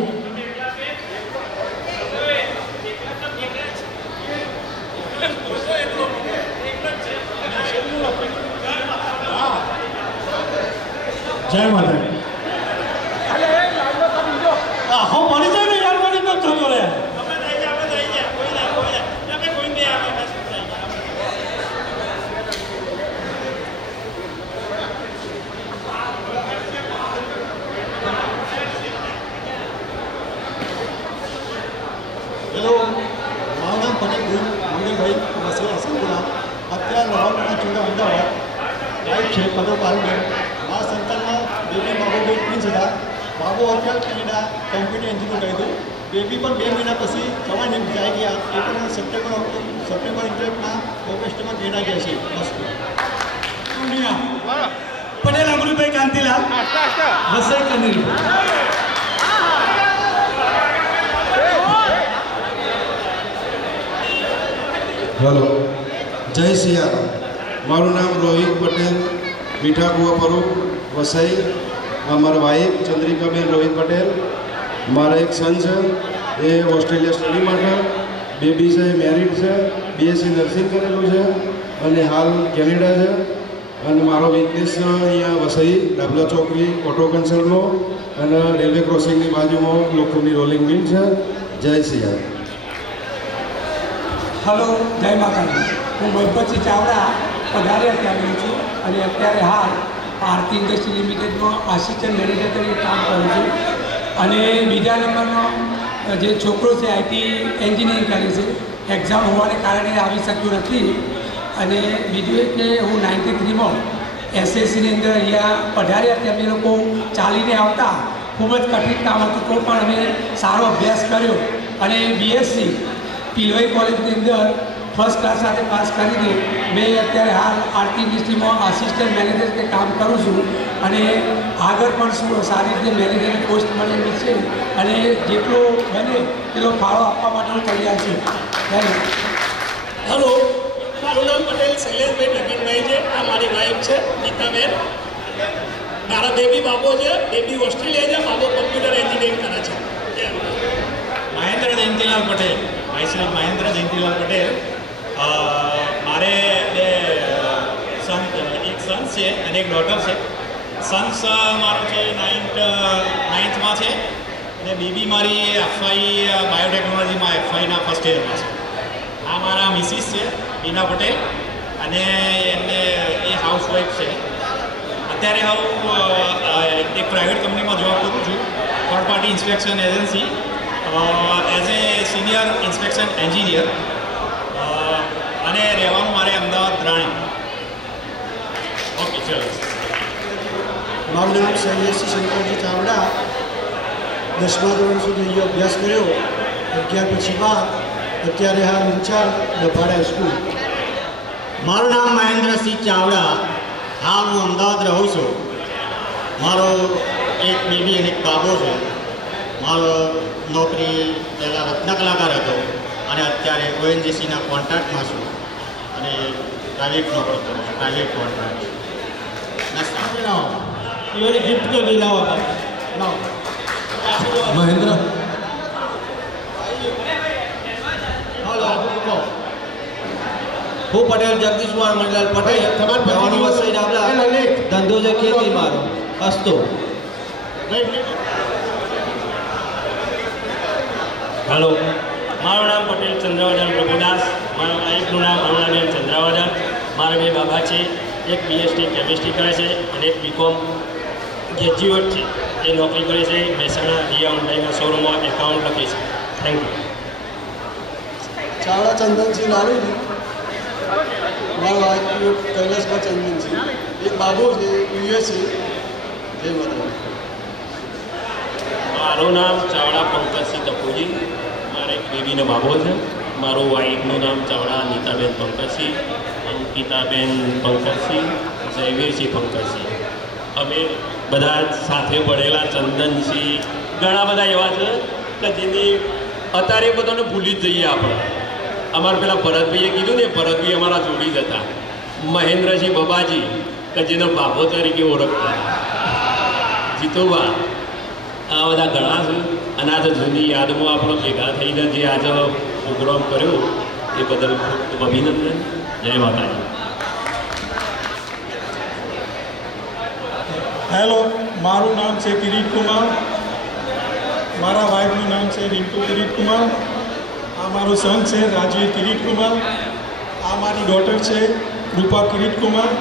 જય માતાજી. આખો મળી જાય ને યાર, મળી તો થતો રહે. હેલો, મારું નામ પટેલ મંગલભાઈ વસવા સંકુલા. અત્યારે નવાપણા ચૂંટા અમદાવાદ. લાઈફ છે પદો પાલબેન. મારા સંતાનમાં બેબી બાબુ બે ટ્વિન્સ હતા. બાબુ અત્યારે કેનેડા કોમ્પ્યુટર એન્જિનિયર કર્યું. બેબી પણ 2 મહિના પછી જવાની જાય ગયા. એ પણ સપ્ટેમ્બર ઇન્ટરવ્યુના ઓગસ્ટમાં કેનેડા ગયા છે. મસ્ત. પટેલ અમૃતભાઈ કાંતિલાલ, વસઈ કનેરી. હેલો, જય સિયારામ. મારું નામ રોહિત પટેલ, મીઠા કુવા પરુખ, વસઈ. મારા વાઈફ ચંદ્રિકાબેન રોહિત પટેલ. મારા એક સન છે, એ ઓસ્ટ્રેલિયા સ્ટડી માટે. બેબી છે, મેરિડ છે, બીએસસી નર્સિંગ કરેલું છે અને હાલ કેનેડા છે. અને મારો બિઝનેસ અહીંયા વસઈ ડાબલા ચોકડી ઓટો કન્સલ્ટનો અને રેલવે ક્રોસિંગની બાજુમાં લોખંડની રોલિંગ મિલ છે. જય સિયારામ. હલો, જય માતાજી. હું મહિપતસિંહ ચાવડા પધારિયા ત્યાં છું અને અત્યારે હાલ આરતી ઇન્ડસ્ટ્રી લિમિટેડમાં આસિસ્ટન્ટ મેનેજર તરીકે કામ કરું છું. અને બીજા નંબરનો જે છોકરો છે આઈટી એન્જિનિયરિંગ કરે છે, એક્ઝામ હોવાને કારણે આવી શક્યો નથી. અને બીજું એ કે હું 93માં એસએસસીની અંદર અહીંયા પધાર્યા ત્યાં અમે લોકો ચાલીને આવતા ખૂબ જ કઠિન કામ હતું, તો પણ અમે સારો અભ્યાસ કર્યો અને બીએસસી પીલવાઈ કોલેજની અંદર ફર્સ્ટ ક્લાસ સાથે પાસ કરીને મેં અત્યારે હાલ આરતી ઇન્ડસ્ટ્રીમાં આસિસ્ટન્ટ મેનેજર તરીકે કામ કરું છું અને આગળ પણ શું સારી રીતે મેનેજરની પોસ્ટ મળેલી છે અને જેટલો બને એટલો ફાળો આપવા માટે હું તૈયાર છું. હેલો, મારું નામ પટેલ શૈલેષભાઈ નગીનભાઈ છે. આ મારી વાઈફ છે નીતાબેન. મારા બેબી બાબો છે, બેબી ઓસ્ટ્રેલિયા છે, બાબો કમ્પ્યુટર એન્જિનિયરિંગ કરે છે. મહેન્દ્ર જયંતિલાલ પટેલ. માયસેલ્ફ મહેન્દ્ર જયંતિલાલ પટેલ. મારે બે સન, એક સન છે અને એક ડોટર છે. સન્સ મારો છે નાઇન્થમાં છે અને બેબી મારી એફઆઈ બાયોટેકનોલોજીમાં એફઆઈના ફર્સ્ટ યરમાં છે. આ મારા મિસિસ છે બીના પટેલ અને એમને એ હાઉસવાઈફ છે. અત્યારે હું એક પ્રાઇવેટ કંપનીમાં જોબ કરું છું, third party inspection agency, as a senior inspection engineer. અને રહેવાનું મારે અમદાવાદ રાણી. ઓકે, ચલો. મારું નામ શૈલેષ શંકરજી ચાવડા. 10મા ધોરણ સુધી અહીંયા અભ્યાસ કર્યો, 11 પછી બાદ. અત્યારે હાલ ઇન્ચાર્જ ડભાડા સ્કૂલ. મારું નામ મહેન્દ્રસિંહ ચાવડા. હાલ હું અમદાવાદ રહું છું. મારો એક બેબી અને એક બાબો છે. મારો નોકરી પહેલાં રત્ન કલાકાર હતો અને અત્યારે ઓએનજીસીના કોન્ટ્રાક્ટમાં છું અને પ્રાઇવેટ નોકરી કરું છું, પ્રાઇવેટ કોન્ટ્રાક્ટ. ગિફ્ટ તો લઈ લાવો. મહેન્દ્ર. હું પટેલ જગદીશ કુમાર મંડલાલ પટેલ. રહેવાનું વસઈ ડાબલા. ધંધો છે ખેતી મારો. અસ્તો. હેલો, મારું નામ પટેલ ચંદ્રવર્ધન પ્રભુદાસ. મારા વાઈફનું નામ અરુણાબેન ચંદ્રાવર્ધન. મારા બે બાબા છે, એક બીએસટી કેમિસ્ટ્રી કરે છે અને એક બીકોમ ગ્રેજ્યુએટ છે. એ નોકરી કરે છે મહેસાણા રિયા હોન્ડાઈના શોરૂમમાં એકાઉન્ટ લખે છે. Thank you. ચાવડા ચંદનસિંહ લાલુજી. મારા વાઈફ કૈલાસભાઈ ચંદનસિંહ. એક બાબુ છે યુએસએ. જય માતા. મારું નામ ચાવડા પંકજસિંહ તપુજી. મારે એક બેબીનો બાબો છે. મારું વાઈફનું નામ ચાવડા નીતાબેન પંકજસિંહ, અંકિતાબેન પંકજસિંહ, જયવીરસિંહ પંકજસિંહ. અમે બધા સાથે ભણેલા ચંદનસિંહ, ઘણા બધા એવા છે કે જેની અત્યારે બધાને ભૂલી જ જઈએ આપણે. અમારા પેલા ભરતભાઈએ કીધું ને, ભરતભાઈ અમારા જોડી જ હતા. મહેન્દ્રસિંહ બબાજી કે જેનો બાબો તરીકે ઓળખતા, જીતુબા, આ બધા ઘણા છે. અને આજે જૂની યાદમાં આપણે ભેગા થઈને જે આજે પ્રોગ્રામ કર્યો એ બદલ ખૂબ અભિનંદન. જય માતાજી. હેલો, મારું નામ છે કિરીટ કુમાર. મારા વાઈફનું નામ છે રિન્ટુ કિરીટ કુમાર. આ મારો સન છે રાજવીર કિરીટ કુમાર. આ મારી ડોટર છે રૂપા કિરીટ કુમાર.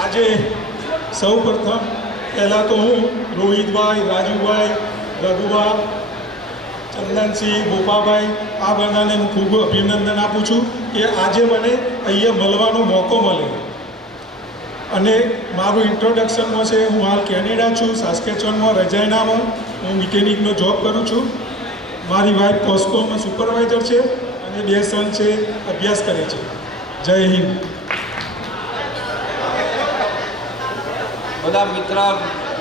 આજે સૌ પ્રથમ પહેલાં તો હું રોહિતભાઈ, રાજુભાઈ, રઘુભા, ચંદનસિંહ, ગોપાભાઈ, આ બધાને હું ખૂબ અભિનંદન આપું છું કે આજે મને અહીંયા મળવાનો મોકો મળ્યો. અને મારું ઇન્ટ્રોડક્શનમાં છે, હું હાલ કેનેડા છું, સાસ્કેચોનમાં, રજાયનામાં હું મિકેનિકનો જોબ કરું છું. મારી વાઈફ કોસ્કોમાં સુપરવાઇઝર છે અને બે સન છે, અભ્યાસ કરે છે. જય હિન્દ. બધા મિત્ર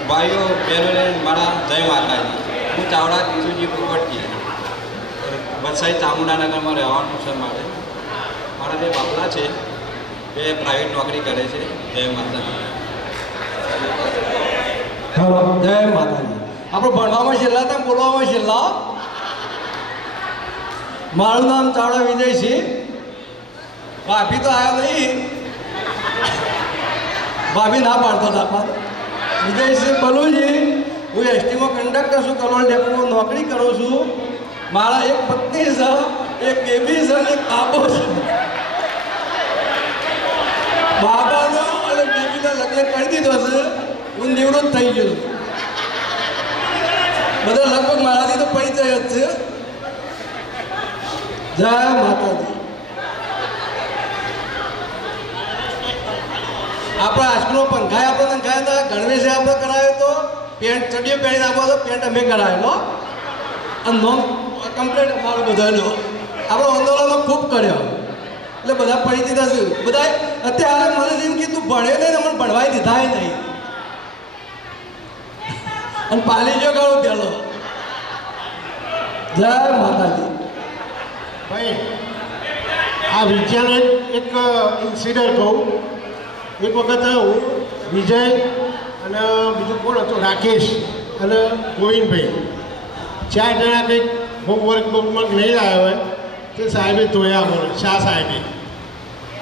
ભાઈઓ બહેનોને મારા જય માતાજી. હું ચાવડા કિશોરજી પોપટજી, વલસાડ ચામુંડાનગરમાં રહેવાનું છે મારે. મારા બે બાપલા છે, બે પ્રાઇવેટ નોકરી કરે છે. જય માતાજી. હા, જય માતાજી. આપણે ભણવામાં છેલ્લા હતા, બોલવામાં છેલ્લા. મારું નામ ચાવડા વિજયસિંહ. ભાભી તો આવ્યો નહીં, ભાભી ના પાડતો હતા, પણ વિજયસિંહ બલુજી. હું એસટીમાં કંડક્ટર છું, કલોલ ડેપોમાં નોકરી કરું છું. મારા એક પત્ની છે, એક બેબી છે અને એક કાબો છે. બાબાનો અને બેબીના લગ્ન કરી દીધો છે. હું નિવૃત્ત થઈ ગયો છું. બધા લગભગ મારાથી તો પરિચય જ છે. જય માતાજી. આપણા આજનો પંખાય આપણે પંખાય હતા, ગણવેશે આપણે કરાયો તો, પેન્ટ ચડીઓ પહેરીને આપો તો પેન્ટ અમે કરાયેલો અને નોમ કમ્પ્લેટ અમારો બધાનો. આપણો આંદોલનો ખૂબ કર્યો એટલે બધા પરિચિત હશે. બધા અત્યારે મને જેમ કે તું ભણ્યો નહીં, મને ભણવાય દીધા નહીં અને પાલી જો ગયો પેલો. જય માતાજી. ભાઈ આ વિજ્ઞાન એક ઇન્સિડન્ટ કહું. એક વખત હું વિજય અને બીજું કોણ હતું, રાકેશ અને ગોવિંદભાઈ, 4 જણા કંઈક હોમવર્ક બુકવર્ક નહીં લાવ્યા હોય તે સાહેબે ધોયા અમને, શાહ સાહેબે.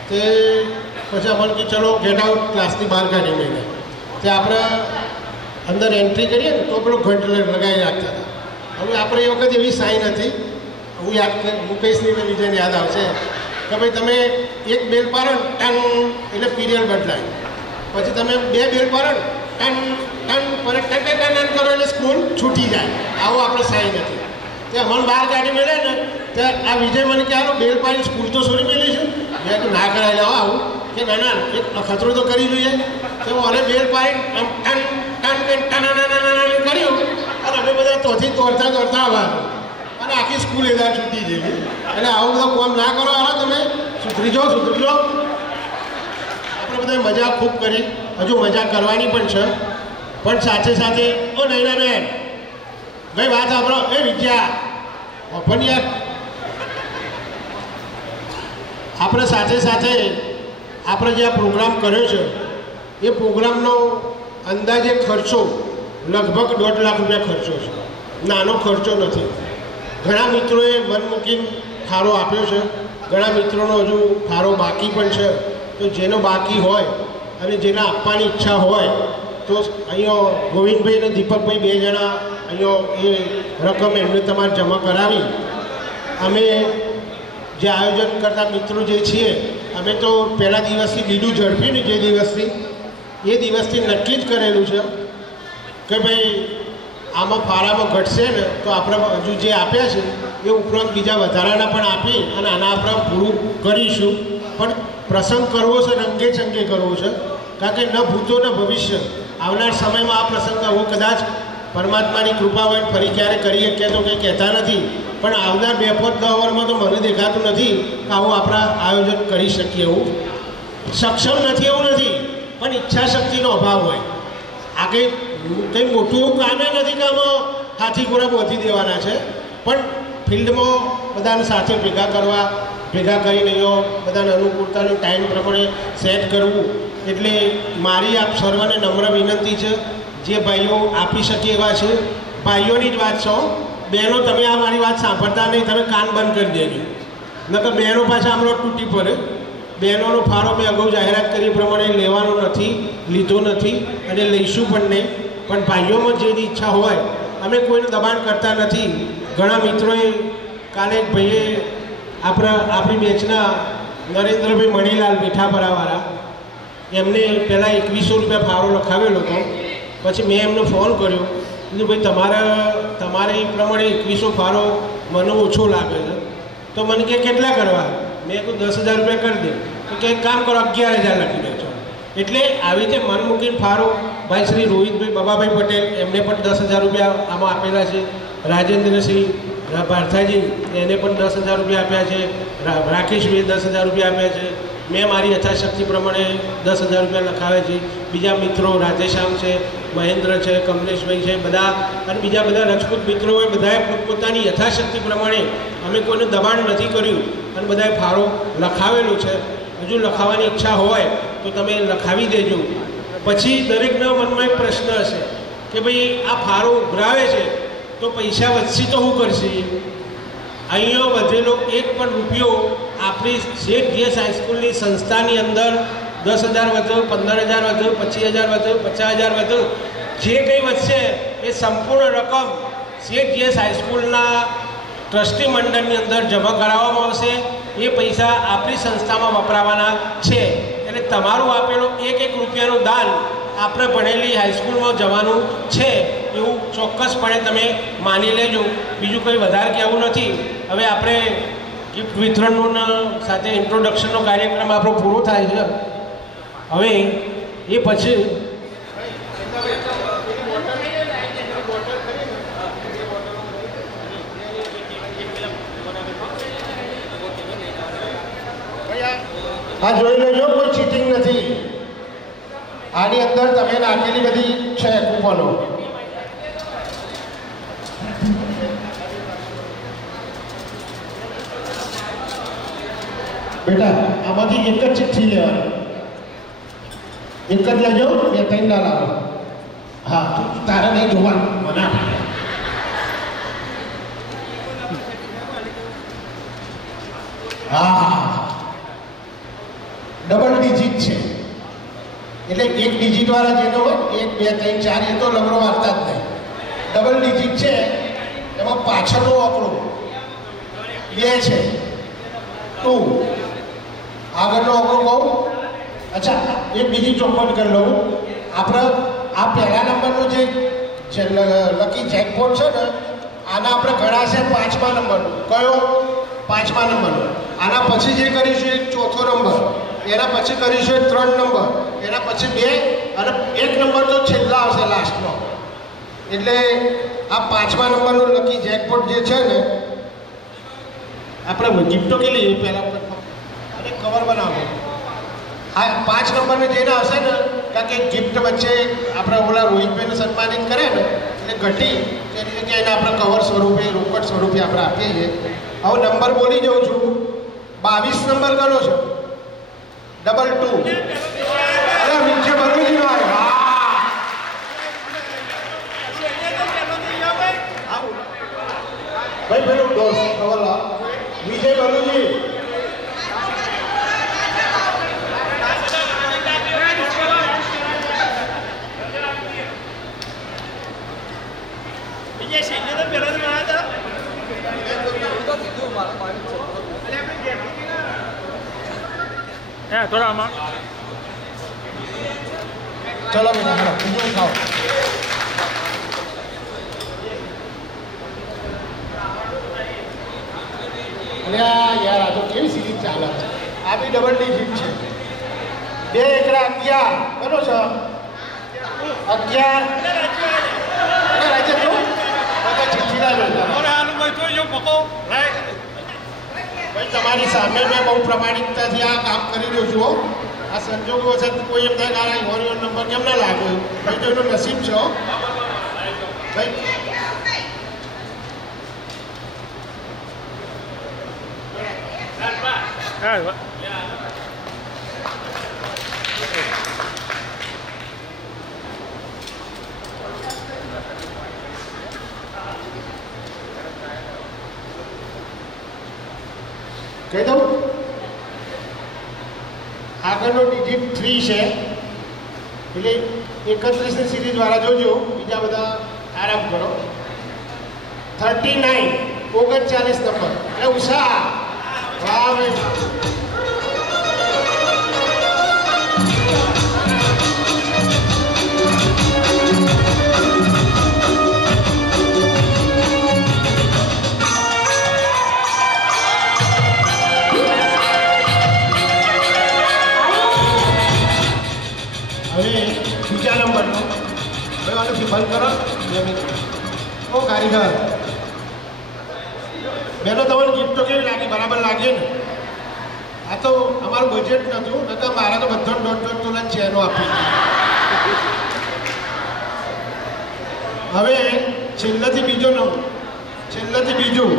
તે પછી અમને કે ચલો ગેટ આઉટ, ક્લાસની બહાર કાઢી લઈને. તે આપણે અંદર એન્ટ્રી કરીએ ને તો પેલો ઘંટ લગાવી રાખતા હતા. હવે આપણે એ વખત એવી સાઈન હતી, હું કહીશ નહીં તો વિજયને યાદ આવશે કે ભાઈ તમે એક બેલ પાડો ને ટન એટલે પીરિયડ બદલાય, પછી તમે 2 બેલ પાડો ને ટન ટન પર ટન ટન કરો એટલે સ્કૂલ છૂટી જાય. આવો આપણે સાઈન હતી. તે અમને બહાર કાઢી મળે ને ત્યાં આ વિજય મને કે આવો બેલ પાડી સ્કૂલ તો છોડી મેળવી છે. મેં તો ના કરાવી લેવા આવું કે ના એક ખતરો તો કરી જોઈએ. તો મને બેલ પાડી ટન ટન ટન કર્યું અને અમે બધા તોથી દોડતા આવવાનું અને આખી સ્કૂલ એદાર છૂટી જઈ. એટલે આવું બધું કામ ના કરો. હાલો તમે સુધરી જાઓ. આપણે બધા મજા ખૂબ કરી, હજુ મજા કરવાની પણ છે. પણ સાથે સાથે ઓ નૈના બેન ભાઈ વાત સાંભળો. એ વિદ્યા ઓપન યાર. આપણે સાથે સાથે આપણે જે આ પ્રોગ્રામ કર્યો છે એ પ્રોગ્રામનો અંદાજે ખર્ચો લગભગ 1.5 લાખ રૂપિયા ખર્ચો છે. નાનો ખર્ચો નથી. ઘણા મિત્રોએ મન મૂકીને ફાળો આપ્યો છે, ઘણા મિત્રોનો હજુ ફાળો બાકી પણ છે. તો જેનો બાકી હોય અને જેને આપવાની ઈચ્છા હોય તો અહીંયા ગોવિંદભાઈ અને દીપકભાઈ 2 જણા અહીંયા એ રકમ એમને તમારે જમા કરાવી. અમે જે આયોજન કરતા મિત્રો જે છીએ અમે તો પહેલા દિવસથી બીડું ઝડપ્યું ને જે દિવસથી એ દિવસથી નક્કી જ કરેલું છે કે ભાઈ આમાં ફાળામાં ઘટશે ને તો આપણે હજુ જે આપ્યા છે એ ઉપરાંત બીજા વધારાના પણ આપી અને આના આપણે પૂરું કરીશું. પણ પ્રસંગ કરવો છે, રંગે ચંગે કરવો છે. કારણ કે ન ભૂતો ન ભવિષ્ય. આવનાર સમયમાં આ પ્રસંગ આવો કદાચ પરમાત્માની કૃપા હોય ફરી ક્યારે કરીએ કે તો કંઈ કહેતા નથી. પણ આવનાર 2-10 વર્ષમાં તો મને દેખાતું નથી કે આવું આપણા આયોજન કરી શકીએ. એવું સક્ષમ નથી એવું નથી, પણ ઈચ્છા શક્તિનો અભાવ હોય. આ કંઈ મોટું એવું કામે નથી કે આમાં હાથી ઘોડા પહોંચી દેવાના છે. પણ ફિલ્ડમાં બધાને સાથે ભેગા કરીને અહીંયા બધાને અનુકૂળતાનો ટાઈમ પ્રમાણે સેટ કરવું. એટલે મારી આપ સર્વને નમ્ર વિનંતી છે, જે ભાઈઓ આપી શકે એવા છે, ભાઈઓની જ વાત છો. બહેનો તમે આ મારી વાત સાંભળતા નહીં, તમે કાન બંધ કરી દેજો. નકર બહેનો પાછા હમણાં તૂટી પડે. બહેનોનો ફાળો મેં અગાઉ જાહેરાત કરી પ્રમાણે લેવાનો નથી, લીધો નથી અને લઈશું પણ નહીં. પણ ભાઈઓમાં જેની ઈચ્છા હોય, અમે કોઈને દબાણ કરતા નથી. ઘણા મિત્રોએ કાલે એક ભાઈએ આપણી બેચના નરેન્દ્રભાઈ મણીલાલ મીઠાપરાવાળા એમને પહેલાં 2100 રૂપિયા ફાળો લખાવેલો હતો. પછી મેં એમને ફોન કર્યો, કીધું ભાઈ તમારે એ પ્રમાણે 2100 ફાળો મને ઓછો લાગે છે. તો મને કે કેટલા કરવા? મેં કહ્યું 10,000 રૂપિયા કરી દે. તો કે એક કામ કરો 11,000 લખી દેજો. એટલે આવી રીતે મન મૂકીને ફાળો ભાઈ શ્રી રોહિતભાઈ બબાભાઈ પટેલ એમને પણ 10,000 રૂપિયા આમાં આપેલા છે. રાજેન્દ્રસિંહ ભારથાજી એને પણ 10,000 રૂપિયા આપ્યા છે. રાકેશભાઈ 10,000 રૂપિયા આપ્યા છે. મેં મારી યથાશક્તિ પ્રમાણે 10,000 રૂપિયા લખાવ્યા છે. બીજા મિત્રો રાજેશ્યામ છે, મહેન્દ્ર છે, કમલેશભાઈ છે, બધા અને બીજા બધા રજપૂત મિત્રોએ બધાએ પોતપોતાની યથાશક્તિ પ્રમાણે અમે કોઈને દબાણ નથી કર્યું અને બધાએ ફાળો લખાવેલો છે. હજુ લખાવવાની ઈચ્છા હોય તો તમે લખાવી દેજો. પછી દરેકના મનમાં એક પ્રશ્ન હશે કે ભાઈ આ ફાળો ઉઘરાવે છે તો પૈસા વધશે તો શું કરશે? અહીંયા વધેલો એક પણ રૂપિયો આપણી શેઠ જીએસ હાઈસ્કૂલની સંસ્થાની અંદર 10,000 વધ્યો, 15,000 વધ્યો, 25,000 વધ્યો, 50,000 વધ્યો, જે કંઈ વધશે એ સંપૂર્ણ રકમ શેઠ જીએસ હાઈસ્કૂલના ટ્રસ્ટી મંડળની અંદર જમા કરાવવામાં આવશે. એ પૈસા આપણી સંસ્થામાં વપરાવાના છે. એટલે તમારું આપેલું એક રૂપિયાનું દાન આપણે ભણેલી હાઈસ્કૂલમાં જવાનું છે એવું ચોક્કસપણે તમે માની લેજો. બીજું કંઈ વધારે કહેવું નથી. હવે આપણે ગિફ્ટ વિતરણનું સાથે ઇન્ટ્રોડક્શનનો કાર્યક્રમ આપણો પૂરો થાય છે. હવે એ પછી હા, જોઈ લેજો, કોઈ ચીટિંગ નથી. આની અંદર તમે નાખેલી બધી છે કૂપનો. બેટા આમાંથી એક જ ચિઠ્ઠી લેવાની, એક જ લેજો, 2-3 ના લાવો. હા, તારે નહીં જોવાનું, મને હા ડબલ ડિજિટ છે એટલે એક ડિજિટ વાળા જેનો હોય 1, 2, 3, 4 એ તો લગડો વાળતા જ નહીં. ડબલ ડિજિટ છે એમાં પાછળનો આંકડો 2 છે, 2 આગળનો આંકડો કહું. અચ્છા, એક બીજી ચોખવટ કરી લઉં. આપણે આ પહેલા નંબરનો જે લકી જેકપોટ છે ને આના આપણે ગણા છે 5મા નંબરનો. કયો? 5મા નંબરનો. આના પછી જે કરીશું એક 4થો નંબર, એના પછી કરીશું 3 નંબર, એના પછી 2 અને 1 નંબર તો છેલ્લા આવશે લાસ્ટમાં. એટલે આ 5મા નંબરનો લકી જેકપોટ જે છે ને આપણે ગિફ્ટો કેટલી પહેલાં અને કવર બનાવો. આ 5 નંબરને જેને આવશે ને કારણ કે ગિફ્ટ વચ્ચે આપણે ઓલા રોહિતભાઈને સન્માનિત કરે ને એટલે ઘટી એની જગ્યાએ એને આપણે કવર સ્વરૂપે રોકડ સ્વરૂપે આપણે આપીએ છીએ. હવે નંબર બોલી જાઉં છું. 22 નંબર કયો છે? 22. અરે નીચે બરોજી નો આવ્યો. ભાઈ પેલું દોસ્ત ખબર લા વિજય બરોજી. થોડા આમાં ચલો બેટા બીજું ખાઓ. યાર આ તો કેવી સિરીઝ ચાલે છે. આ બી ડબલ ડિજિટ છે. 2 એકરા 11 બનો છે 11. રાજ્ય તો ચિઠ્ઠી ના ભાઈ તમારી સામે મેં બહુ પ્રમાણિકતાથી આ કામ કરી રહ્યો છું. આ સંજોગો છે કોઈ એમ થાય કે આ નંબર કેમ ના લાગ્યો? ભાઈ તો એનું નસીબ છે ભાઈ. કહી દઉં આગળનો ડિજિટ 3 છે એટલે 31ની સિરીઝ વાળા જોજો. બીજા બધા આરામ કરો. 39 39 નંબર એટલે ઉષા. વાહ ભાઈ. બીજા નંબરનો ભાઈ આનું બંધ કરો. ઓ કારીગર બેનો તમને ગિફ્ટ તો કેવી લાગી? બરાબર લાગે ને? આ તો અમારું બજેટ નહોતું નકર મારા તો બધા 1.5 તોલા ચેનો આપી. હવે છેલ્લેથી બીજો નંબર, છેલ્લેથી બીજું,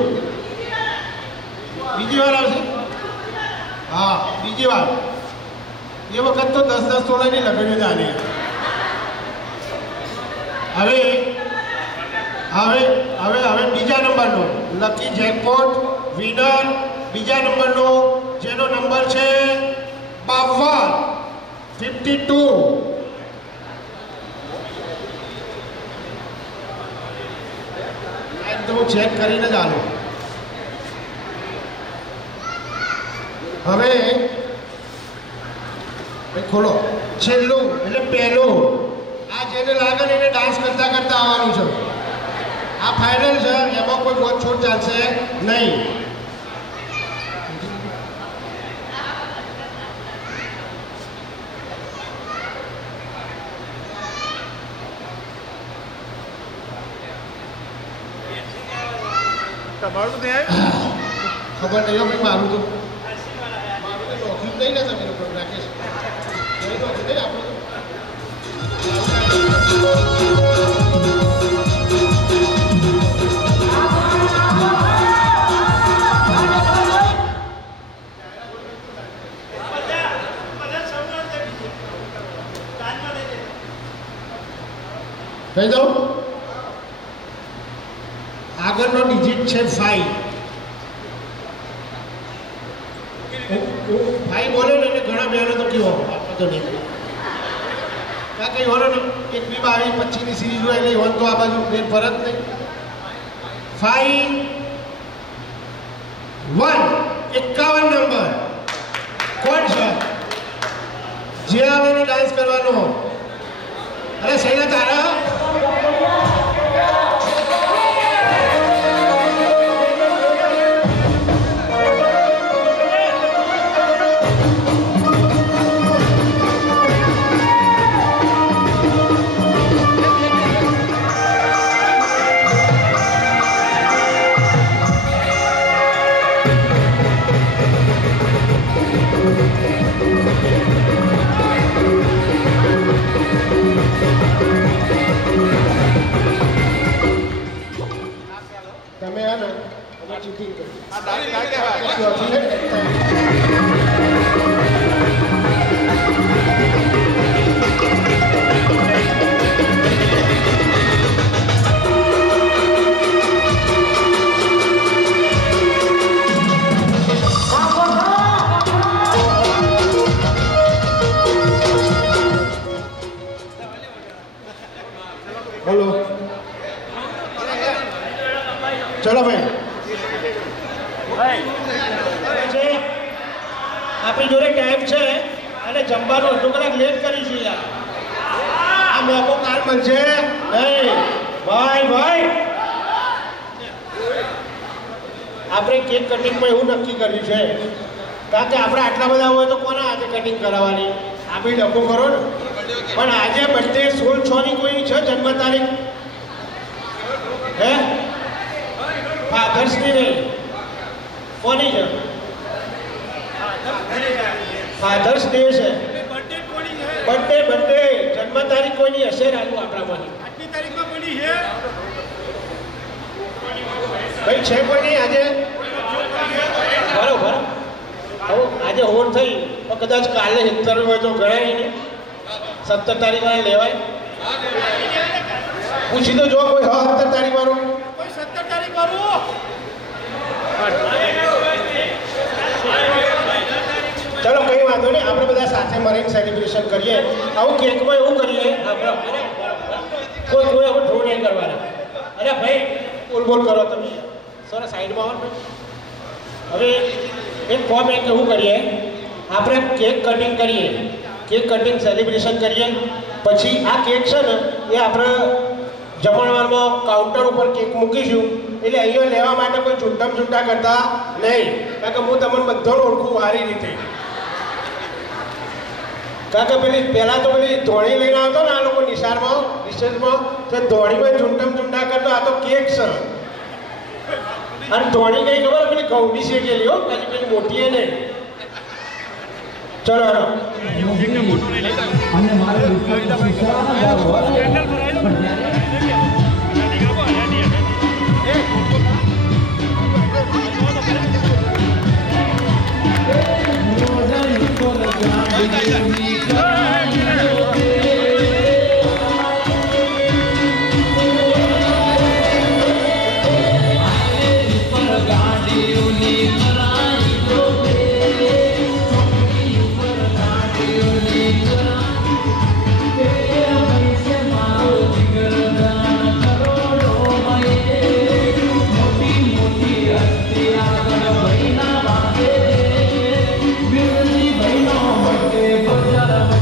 બીજી વાર આવશે. હા, બીજી વાર. એ વખત તો 10-10 તોલાની લગાડી જાણે. હવે હવે હવે હવે બીજા નંબરનો લકી જેકપોટ વિનર બીજા નંબરનો જેનો નંબર છે 52. એકદમ ચેક કરીને જ આલો. હવે ખોલો છેલ્લું એટલે પહેલું. આ જેને લાગે ને એને ડાન્સ કરતા કરતા આવવાનું છે. આ ફાઇનલ છે, એમાં કોઈ બહુ છૂટ ચાલશે નહીં. તમારું ત્યાં ખબર નહીં હો ભાઈ, મારું તો નોખી નહીં ને તમે લોકો રાકેશ નોખી નહીં આપણું. કહી દઉં, આગળનો ડિજિટ છે 5. 5 બોલે ને ઘણા બહેનો તો કેવો આપતો નહીં. ત્યાં કંઈ હોલો ને 1, 2, 22, 25ની સિરીઝ હોય એટલે હોત તો આ બાજુ બેન ફરજ નહીં. 5, 1, 51 નંબર. કોણ છે જે આવે ને ડાન્સ કરવાનો? અરે સૈના તારા તમે હે ને તમે ચીટિંગ કરી. બોલો ચલો ભાઈ. આપણી જોડે ટાઈમ છે અને જમવાનું અડધો કલાક લેટ કરીશું યાર. આ મોકો કાલ મળશે નહીં ભાઈ. ભાઈ આપણે કેક કટિંગમાં એવું નક્કી કર્યું છે કારણ કે આપણે આટલા બધા હોય તો કોના આજે કટિંગ કરાવવાની? આપણે ડખો કરો ને. પણ આજે બર્થડે 16/6 કોઈ છે જન્મ તારીખ? હે ફાધર્સ ડે નહીં, કોની છે? ફાધર્સ ડે છે. બર્થડે જન્મ તારીખ કોઈની હશે રાજુ આપણામાંથી? ભાઈ છે કોઈ નહીં આજે? બરોબર. આજે હોર થઈ તો કદાચ કાલે 70 હોય તો ગણાય નહીં. 17 તારીખ વાળા લેવાય. પૂછી તો જો કોઈ 17 તારીખ વાળું. ચલો કઈ વાંધો નહીં, આપણે બધા સાથે મળીને સેલિબ્રેશન કરીએ. આવું કેકમાં એવું કરીએ આપણે કોઈ હવે ડ્રો નહીં કરવાના. અરે ભાઈ બોલ કરો તમે સર સાઈડમાં આવો. હવે એક ફોર્મ એક એવું કરીએ, આપણે કેક કટિંગ કરીએ, કેક કટિંગ સેલિબ્રેશન કરીએ. પછી આ કેક છે ને એ આપણે જમણવારમાં કાઉન્ટર ઉપર કેક મૂકીશું. એટલે અહીંયા લેવા માટે કોઈ ચૂંટા કરતા નહીં, કારણ કે હું તમને બધાને ઓળખું સારી રીતે. કારણ કે પહેલાં તો પેલી ધોણી લઈને આવતો ને આ લોકો નિશાળમાં રિસર્ચમાં, તો ધોણીમાં ચૂંટા કરતો. આ તો કેક છે. અને ધોણી કઈ ખબર પેલી ઘઉંની શેકેલી હો, પછી પેલી મોટી એ નહીં. ચલો અને મારે ભાઈનો બર્થડે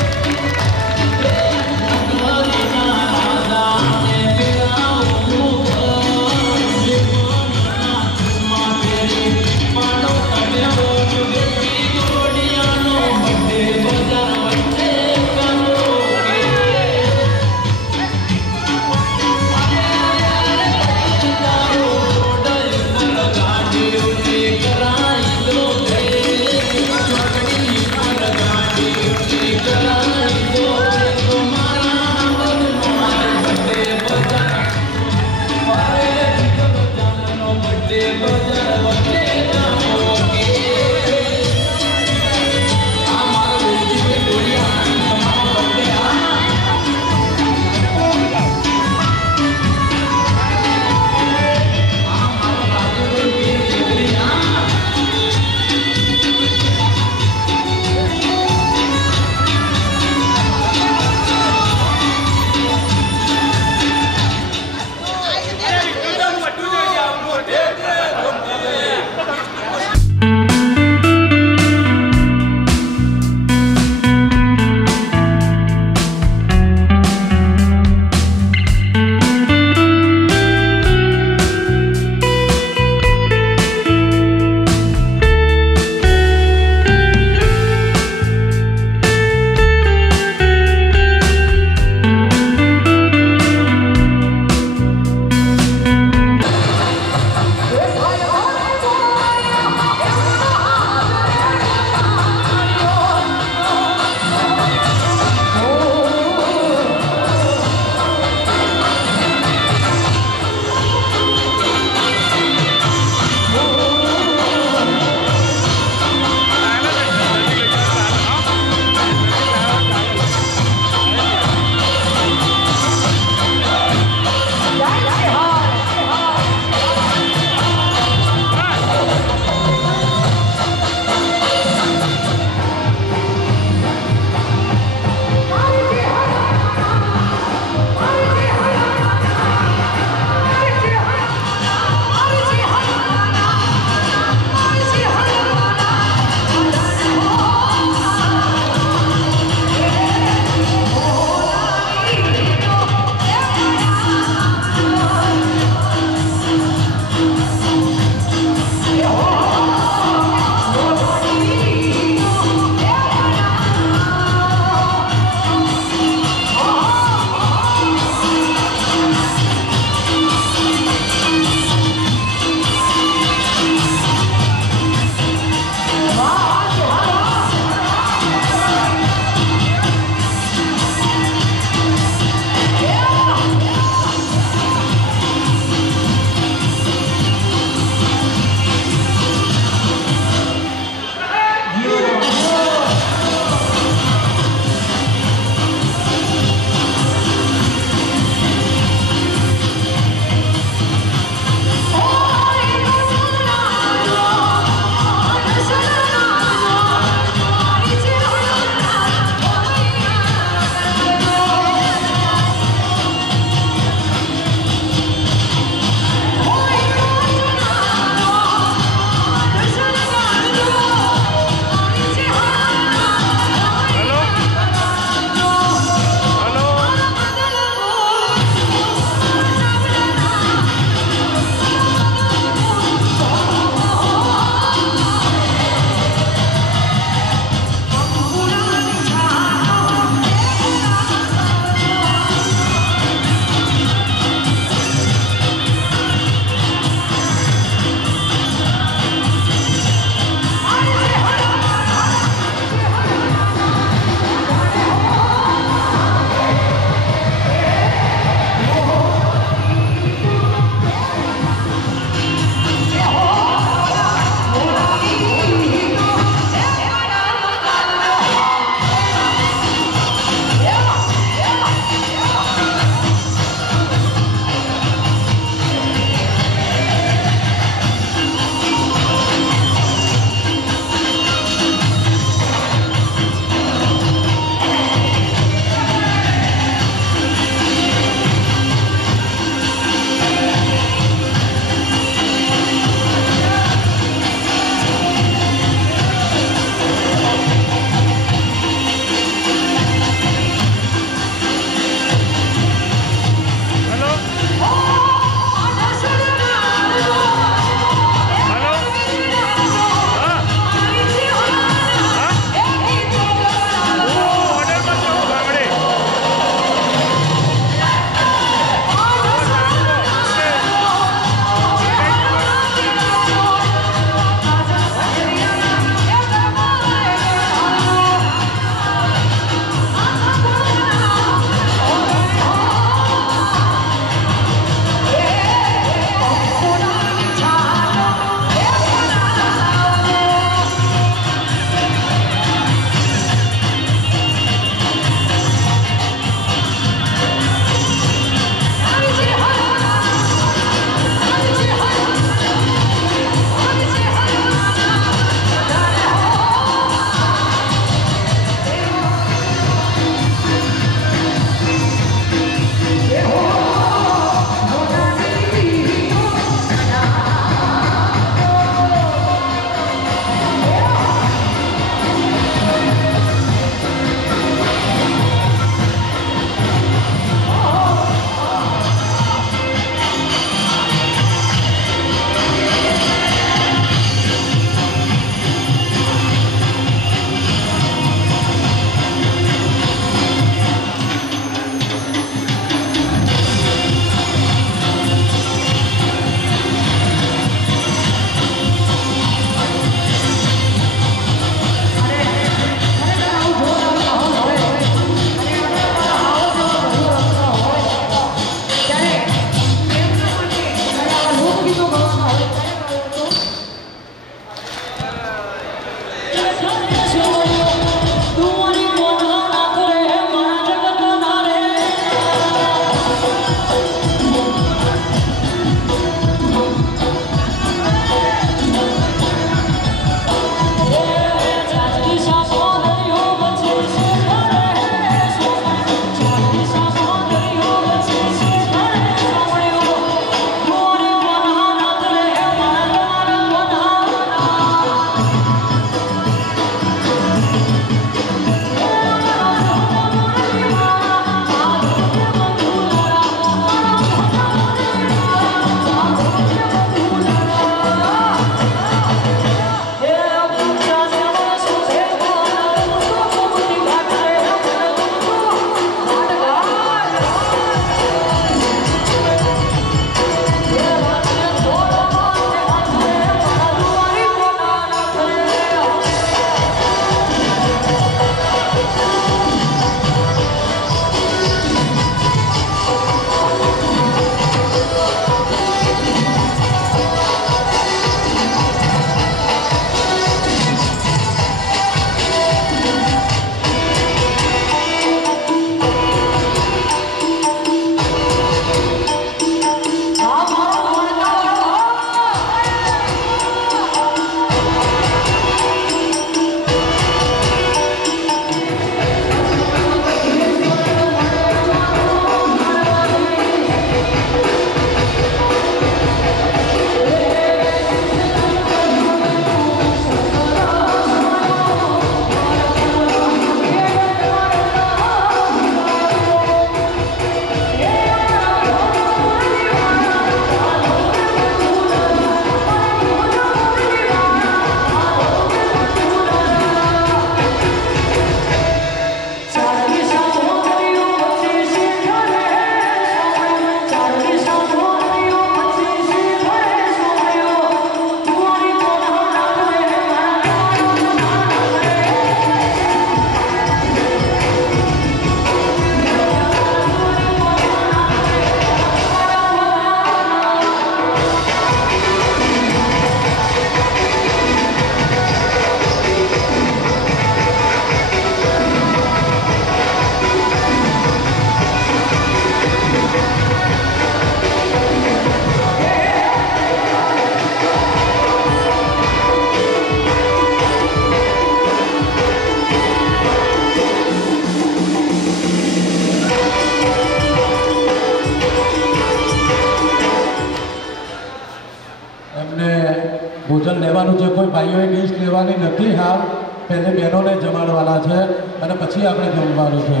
જમવાનું છે. કોઈ ભાઈઓએ ડીશ લેવાની નથી. હાલ પહેલે બહેનોને જમાડવાના છે અને પછી આપણે જમવાનું છે.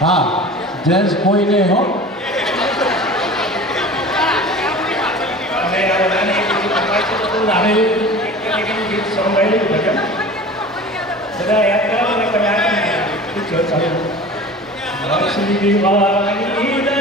હા, જેન્ટ્સ કોઈ નહીં હો. Sri Diwali